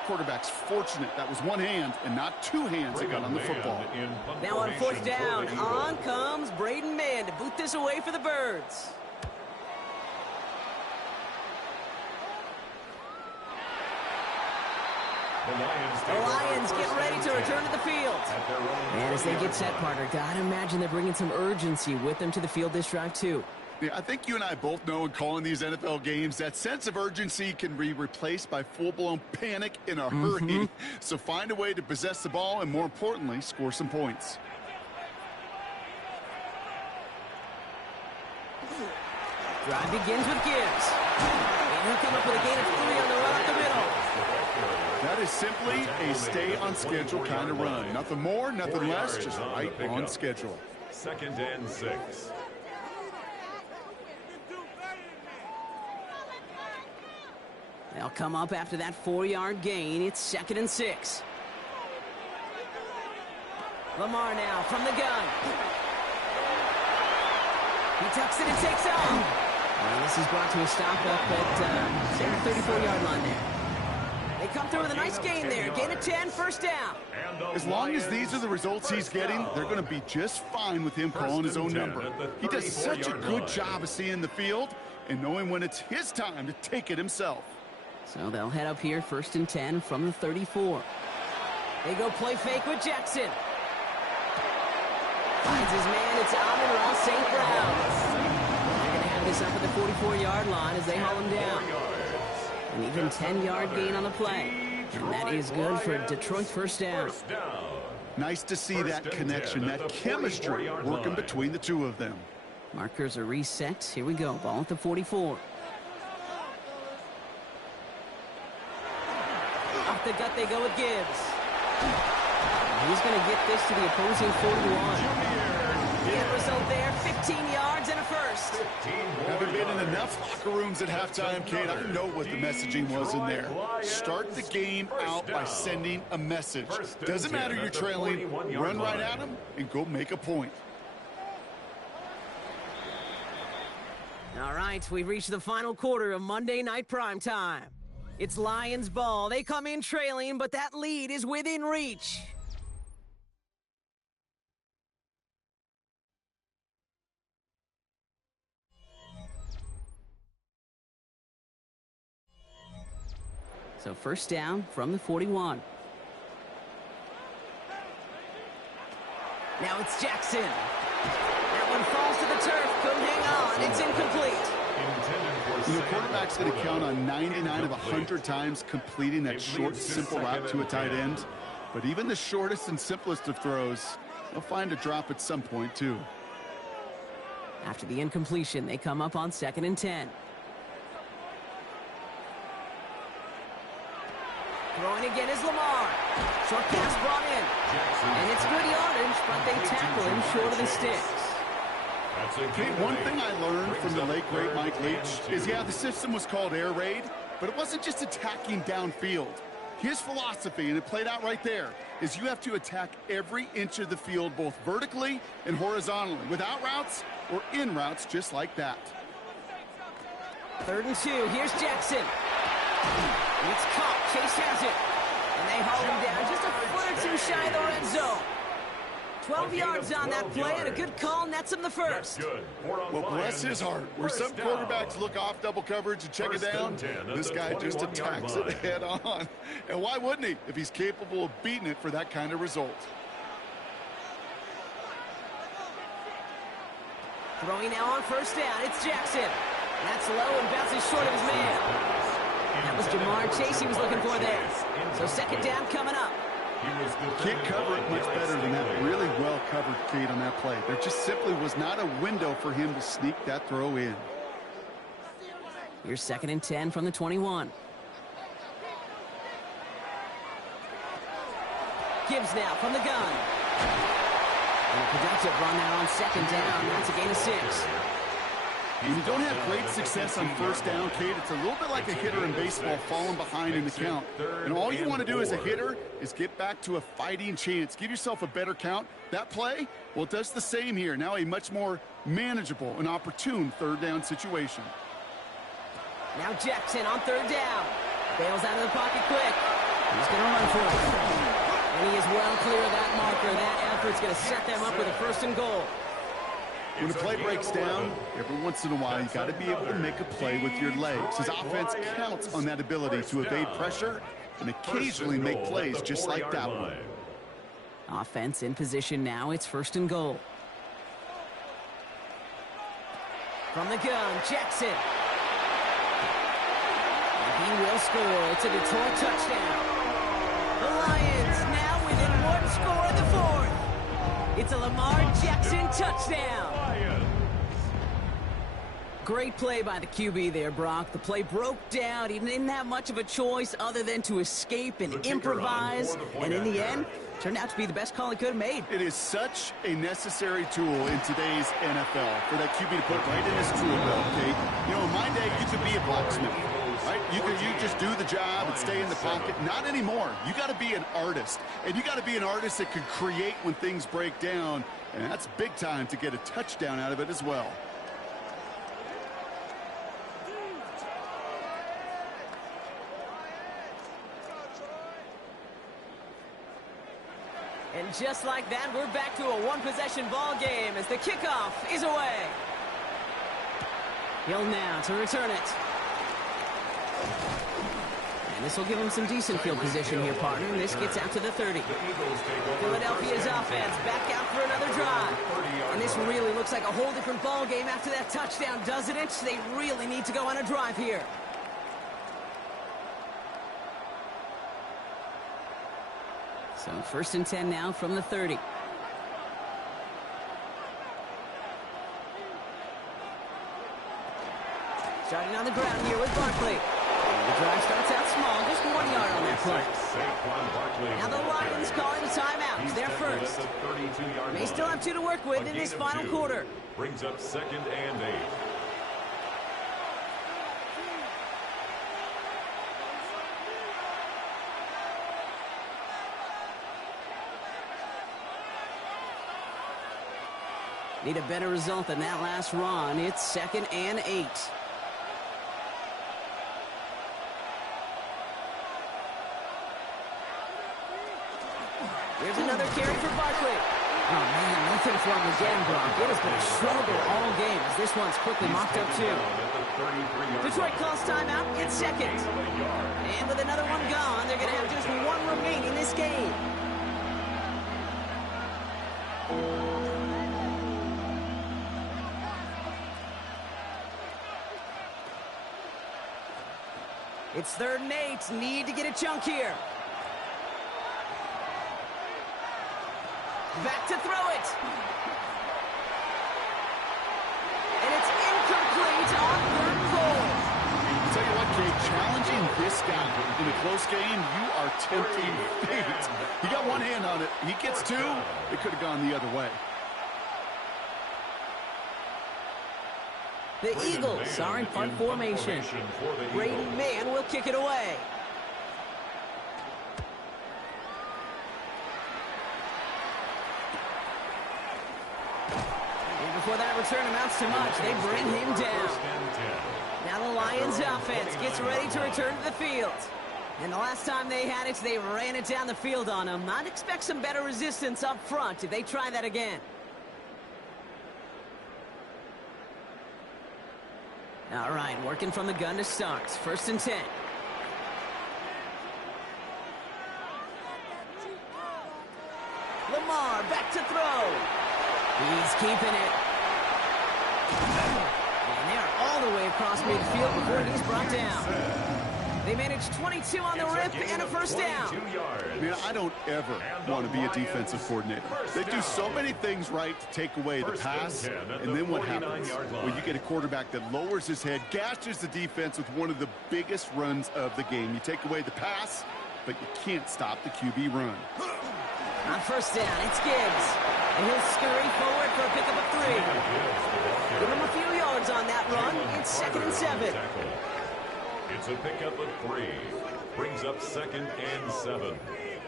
Quarterback's fortunate that was one hand and not 2 hands that got on the football. Now on 4th down, on comes Braden Mann to boot this away for the Birds. The Lions get ready to return to the field. And as they get set, partner, gotta imagine they're bringing some urgency with them to the field this drive, too. Yeah, I think you and I both know in calling these NFL games that sense of urgency can be replaced by full-blown panic in a hurry. So find a way to possess the ball and, more importantly, score some points. Drive begins with Gibbs. And he'll come up with a gain of 3 on the run up the middle. That is simply a stay-on-schedule kind of run. Nothing more, nothing less, just right on schedule. 2nd and 6. They'll come up after that 4-yard gain. It's 2nd and 6. Lamar now from the gun. He tucks it and takes off. And this is brought to a stop up at their 34-yard line there. They come through with a nice gain there. Gain of 10, first down. As long as these are the results he's getting, they're going to be just fine with him calling his own number. He does such a good job of seeing the field and knowing when it's his time to take it himself. So they'll head up here, 1st and 10 from the 34. They go play fake with Jackson. Finds his man. It's Amon-Ra St. Brown. They're going to have this up at the 44-yard line as they haul him down. An even 10-yard gain on the play. And that is good for Detroit's first down. Nice to see that connection, that chemistry working between the two of them. Markers are reset. Here we go. Ball at the 44. Off the gut they go with Gibbs. He's going to get this to the opposing 41. The end result there, 15 yards and a first. Haven't been in enough locker rooms at halftime, Kate. I know what the messaging was in there. Start the game out by sending a message. Doesn't matter you're trailing, run right at them and go make a point. All right, we've reached the final quarter of Monday Night Primetime. It's Lions ball. They come in trailing, but that lead is within reach. So first down from the 41. Now it's Jackson. That one falls to the turf. Couldn't hang on. It's incomplete. The quarterback's going to count on 99 of 100 times completing that short, simple route to a tight end. But even the shortest and simplest of throws, they'll find a drop at some point, too. After the incompletion, they come up on 2nd and 10. Throwing again is Lamar. Short pass brought in. And it's good yardage, but they tackle him short of the sticks. Okay, one thing I learned from the late, great Mike Leach is, yeah, the system was called air raid, but it wasn't just attacking downfield. His philosophy, and it played out right there, is you have to attack every inch of the field, both vertically and horizontally, without routes or in routes just like that. 3rd and 2. Here's Jackson. It's caught. Chase has it. And they hold him down just a foot or two shy of the red zone. 12 yards on that play, and a good call nets him the first. Well, bless his heart. Where some quarterbacks look off double coverage and check it down, this guy just attacks it head on. And why wouldn't he if he's capable of beating it for that kind of result? Throwing now on first down. It's Jackson. That's low and bounces short of his man. That was Jamar Chase he was looking for there. So 2nd down coming up. Can't cover it much better than that. Really well covered, Kate, on that play. There just simply was not a window for him to sneak that throw in. Here's 2nd and 10 from the 21. Gibbs now from the gun. And a productive run now on 2nd down. That's a gain of 6. When you don't have great success on first down, Kate, it's a little bit like a hitter in baseball falling behind in the count. And all you want to do as a hitter is get back to a fighting chance. Give yourself a better count. That play, well, it does the same here. Now a much more manageable and opportune 3rd down situation. Now Jackson on 3rd down. Bails out of the pocket quick. He's going to run for it. And he is well clear of that marker. That effort's going to set them up with a 1st and goal. When a play breaks down, every once in a while, you got to be able to make a play with your legs. His offense counts on that ability to evade pressure and occasionally make plays just like that one. Offense in position now. It's 1st and goal. From the gun, Jackson. And he will score. It's a Detroit touchdown. The Lions now within 1 score in the 4th. It's a Lamar Jackson touchdown. Great play by the QB there, Brock. The play broke down. He didn't have much of a choice other than to escape and improvise. And in the end, turned out to be the best call he could have made. It is such a necessary tool in today's NFL for that QB to put right in his tool belt, Kate. You know, in my day, you could be a blacksmith, right? You just do the job and stay in the pocket. Not anymore. You got to be an artist. And you got to be an artist that can create when things break down. And that's big time to get a touchdown out of it as well. And just like that, we're back to a one-possession ball game as the kickoff is away. Hill now to return it. And this will give him some decent field position here, partner. And this gets out to the 30. Philadelphia's offense back out for another drive. And this really looks like a whole different ball game after that touchdown, doesn't it? They really need to go on a drive here. So 1st and 10 now from the 30. Starting on the ground here with Barkley. The drive starts out small, just 1 yard on that play. Now the Lions calling a timeout. They're first. They still have 2 to work with in this final quarter. Brings up 2nd and 8. Need a better result than that last run. It's 2nd and 8. Here's another carry for Barkley. Oh, man, nothing from him again, Brock. It has been a struggle all game as this one's quickly mopped up, too. Detroit calls timeout. It's 2nd. And with another one gone, they're going to have just 1 remaining this game. It's 3rd and 8. Need to get a chunk here. Back to throw it. And it's incomplete on 3rd and goal. I'll tell you what, Kate, challenging this guy in a close game, you are tempting fate. He got one hand on it. He gets 2. It could have gone the other way. The Eagles are in punt formation. Brady Mann will kick it away. And before that return amounts to much, they bring him down. Now the Lions offense gets ready to return to the field. And the last time they had it, they ran it down the field on him. I'd expect some better resistance up front if they try that again. All right, working from the gun to start. 1st and 10. Lamar back to throw. He's keeping it. And they're all the way across midfield before he's brought down. They managed 22 on the rip and a 1st down. Man, I don't ever want to be a defensive coordinator. They do so many things right to take away the pass, and then what happens? Well, you get a quarterback that lowers his head, gashes the defense with one of the biggest runs of the game. You take away the pass, but you can't stop the QB run. On 1st down, it's Gibbs. And he'll scurry forward for a pickup of 3. Give him a few yards on that run. It's 2nd and 7. It's a pickup of 3. Brings up 2nd and 7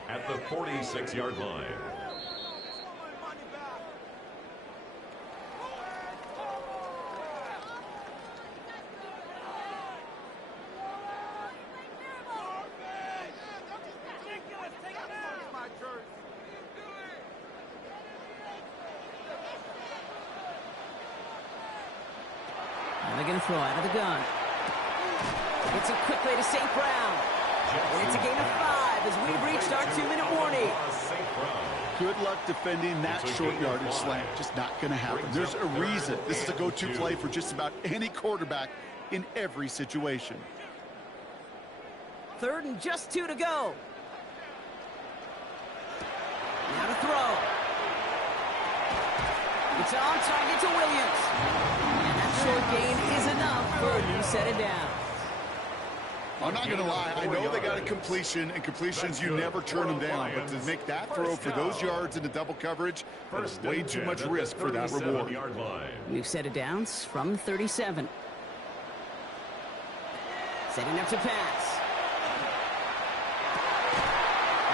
at the 46-yard line. And they're going to throw out of the gun. It's a quick way to St. Brown. And it's a gain of 5 as we've reached our 2-minute warning. Good luck defending that short yardage slant. Just not going to happen. There's a reason. This is a go-to play for just about any quarterback in every situation. 3rd and just 2 to go. Now to throw. It's on target to Williams. And that short gain is enough for a new set of downs. I'm not going to lie. I know they got a completion, and completions, you never turn them down. But to make that throw for those yards into double coverage, there's way too much risk for that reward. New set of downs from 37. Setting up to pass.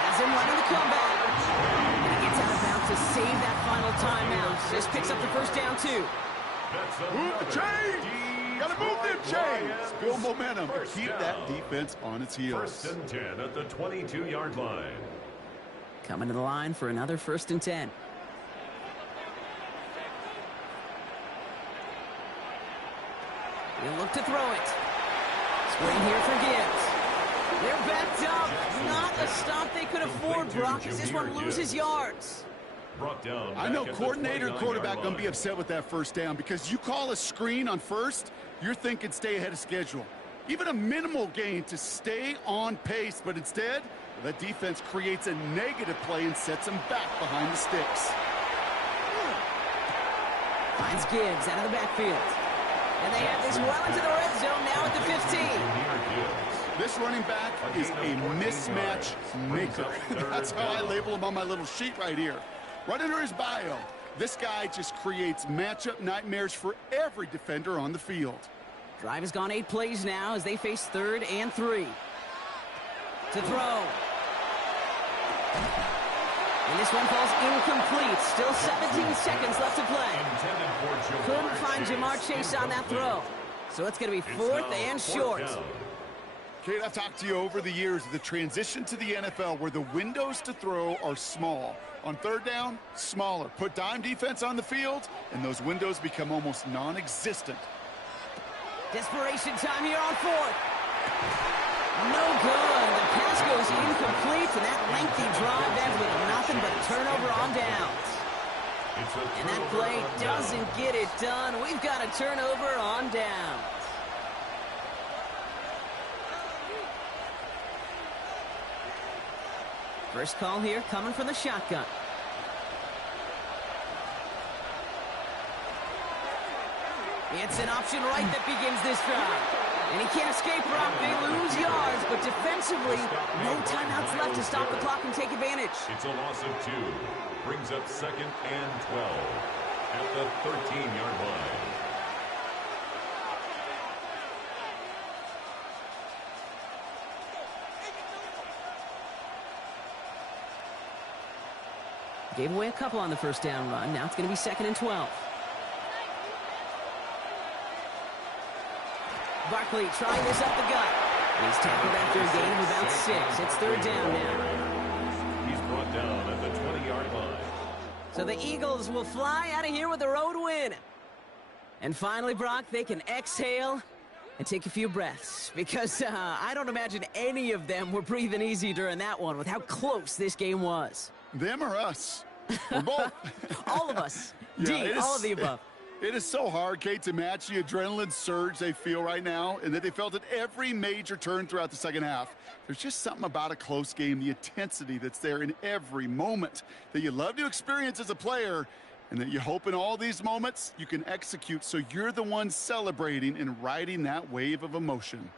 Has him running the comeback. And he gets out of bounds to save that final timeout. Just picks up the 1st down, too. Move the chains! Gotta move them chains! Build momentum and keep that defense on its heels. 1st and 10 at the 22-yard line. Coming to the line for another 1st and 10. He'll look to throw it. Screen here for Gibbs. They're backed up. Not a stop they could afford, Brock, as this one loses yards. I know coordinator and quarterback going to be upset with that 1st down because you call a screen on 1st, you're thinking stay ahead of schedule. Even a minimal gain to stay on pace, but instead, That defense creates a negative play and sets them back behind the sticks. Finds Gibbs out of the backfield. And they have this well into the red zone now at the 15. This running back is a mismatch maker. That's how I label him on my little sheet right here. Right under his bio, this guy just creates matchup nightmares for every defender on the field. Drive has gone 8 plays now as they face 3rd and 3. To throw. And this one falls incomplete. Still 17 seconds left to play. Couldn't find Jamar Chase on that throw. So it's going to be 4th and short. Kate, I've talked to you over the years of the transition to the NFL where the windows to throw are small. On 3rd down, smaller. Put dime defense on the field, and those windows become almost non-existent. Desperation time here on 4th. No good. The pass goes incomplete, and that lengthy drive ends with nothing but a turnover on downs. And that play doesn't get it done. We've got a turnover on downs. First call here coming from the shotgun. It's an option right that begins this drive. And he can't escape, Brock. They lose yards, but defensively, no timeouts left to stop the clock and take advantage. It's a loss of 2. Brings up 2nd and 12 at the 13-yard line. Gave away a couple on the first down run. Now it's going to be 2nd and 12. Barkley trying this up the gut. He's tackled after a gain of about 6. It's 3rd down now. He's brought down at the 20-yard line. So the Eagles will fly out of here with a road win. And finally, Brock, they can exhale and take a few breaths. Because I don't imagine any of them were breathing easy during that one with how close this game was. Them or us? We're both. All of us. Yeah, all of the above. It is so hard, Kate, to match the adrenaline surge they feel right now and that they felt at every major turn throughout the second half. There's just something about a close game, the intensity that's there in every moment that you love to experience as a player and that you hope in all these moments you can execute so you're the one celebrating and riding that wave of emotion.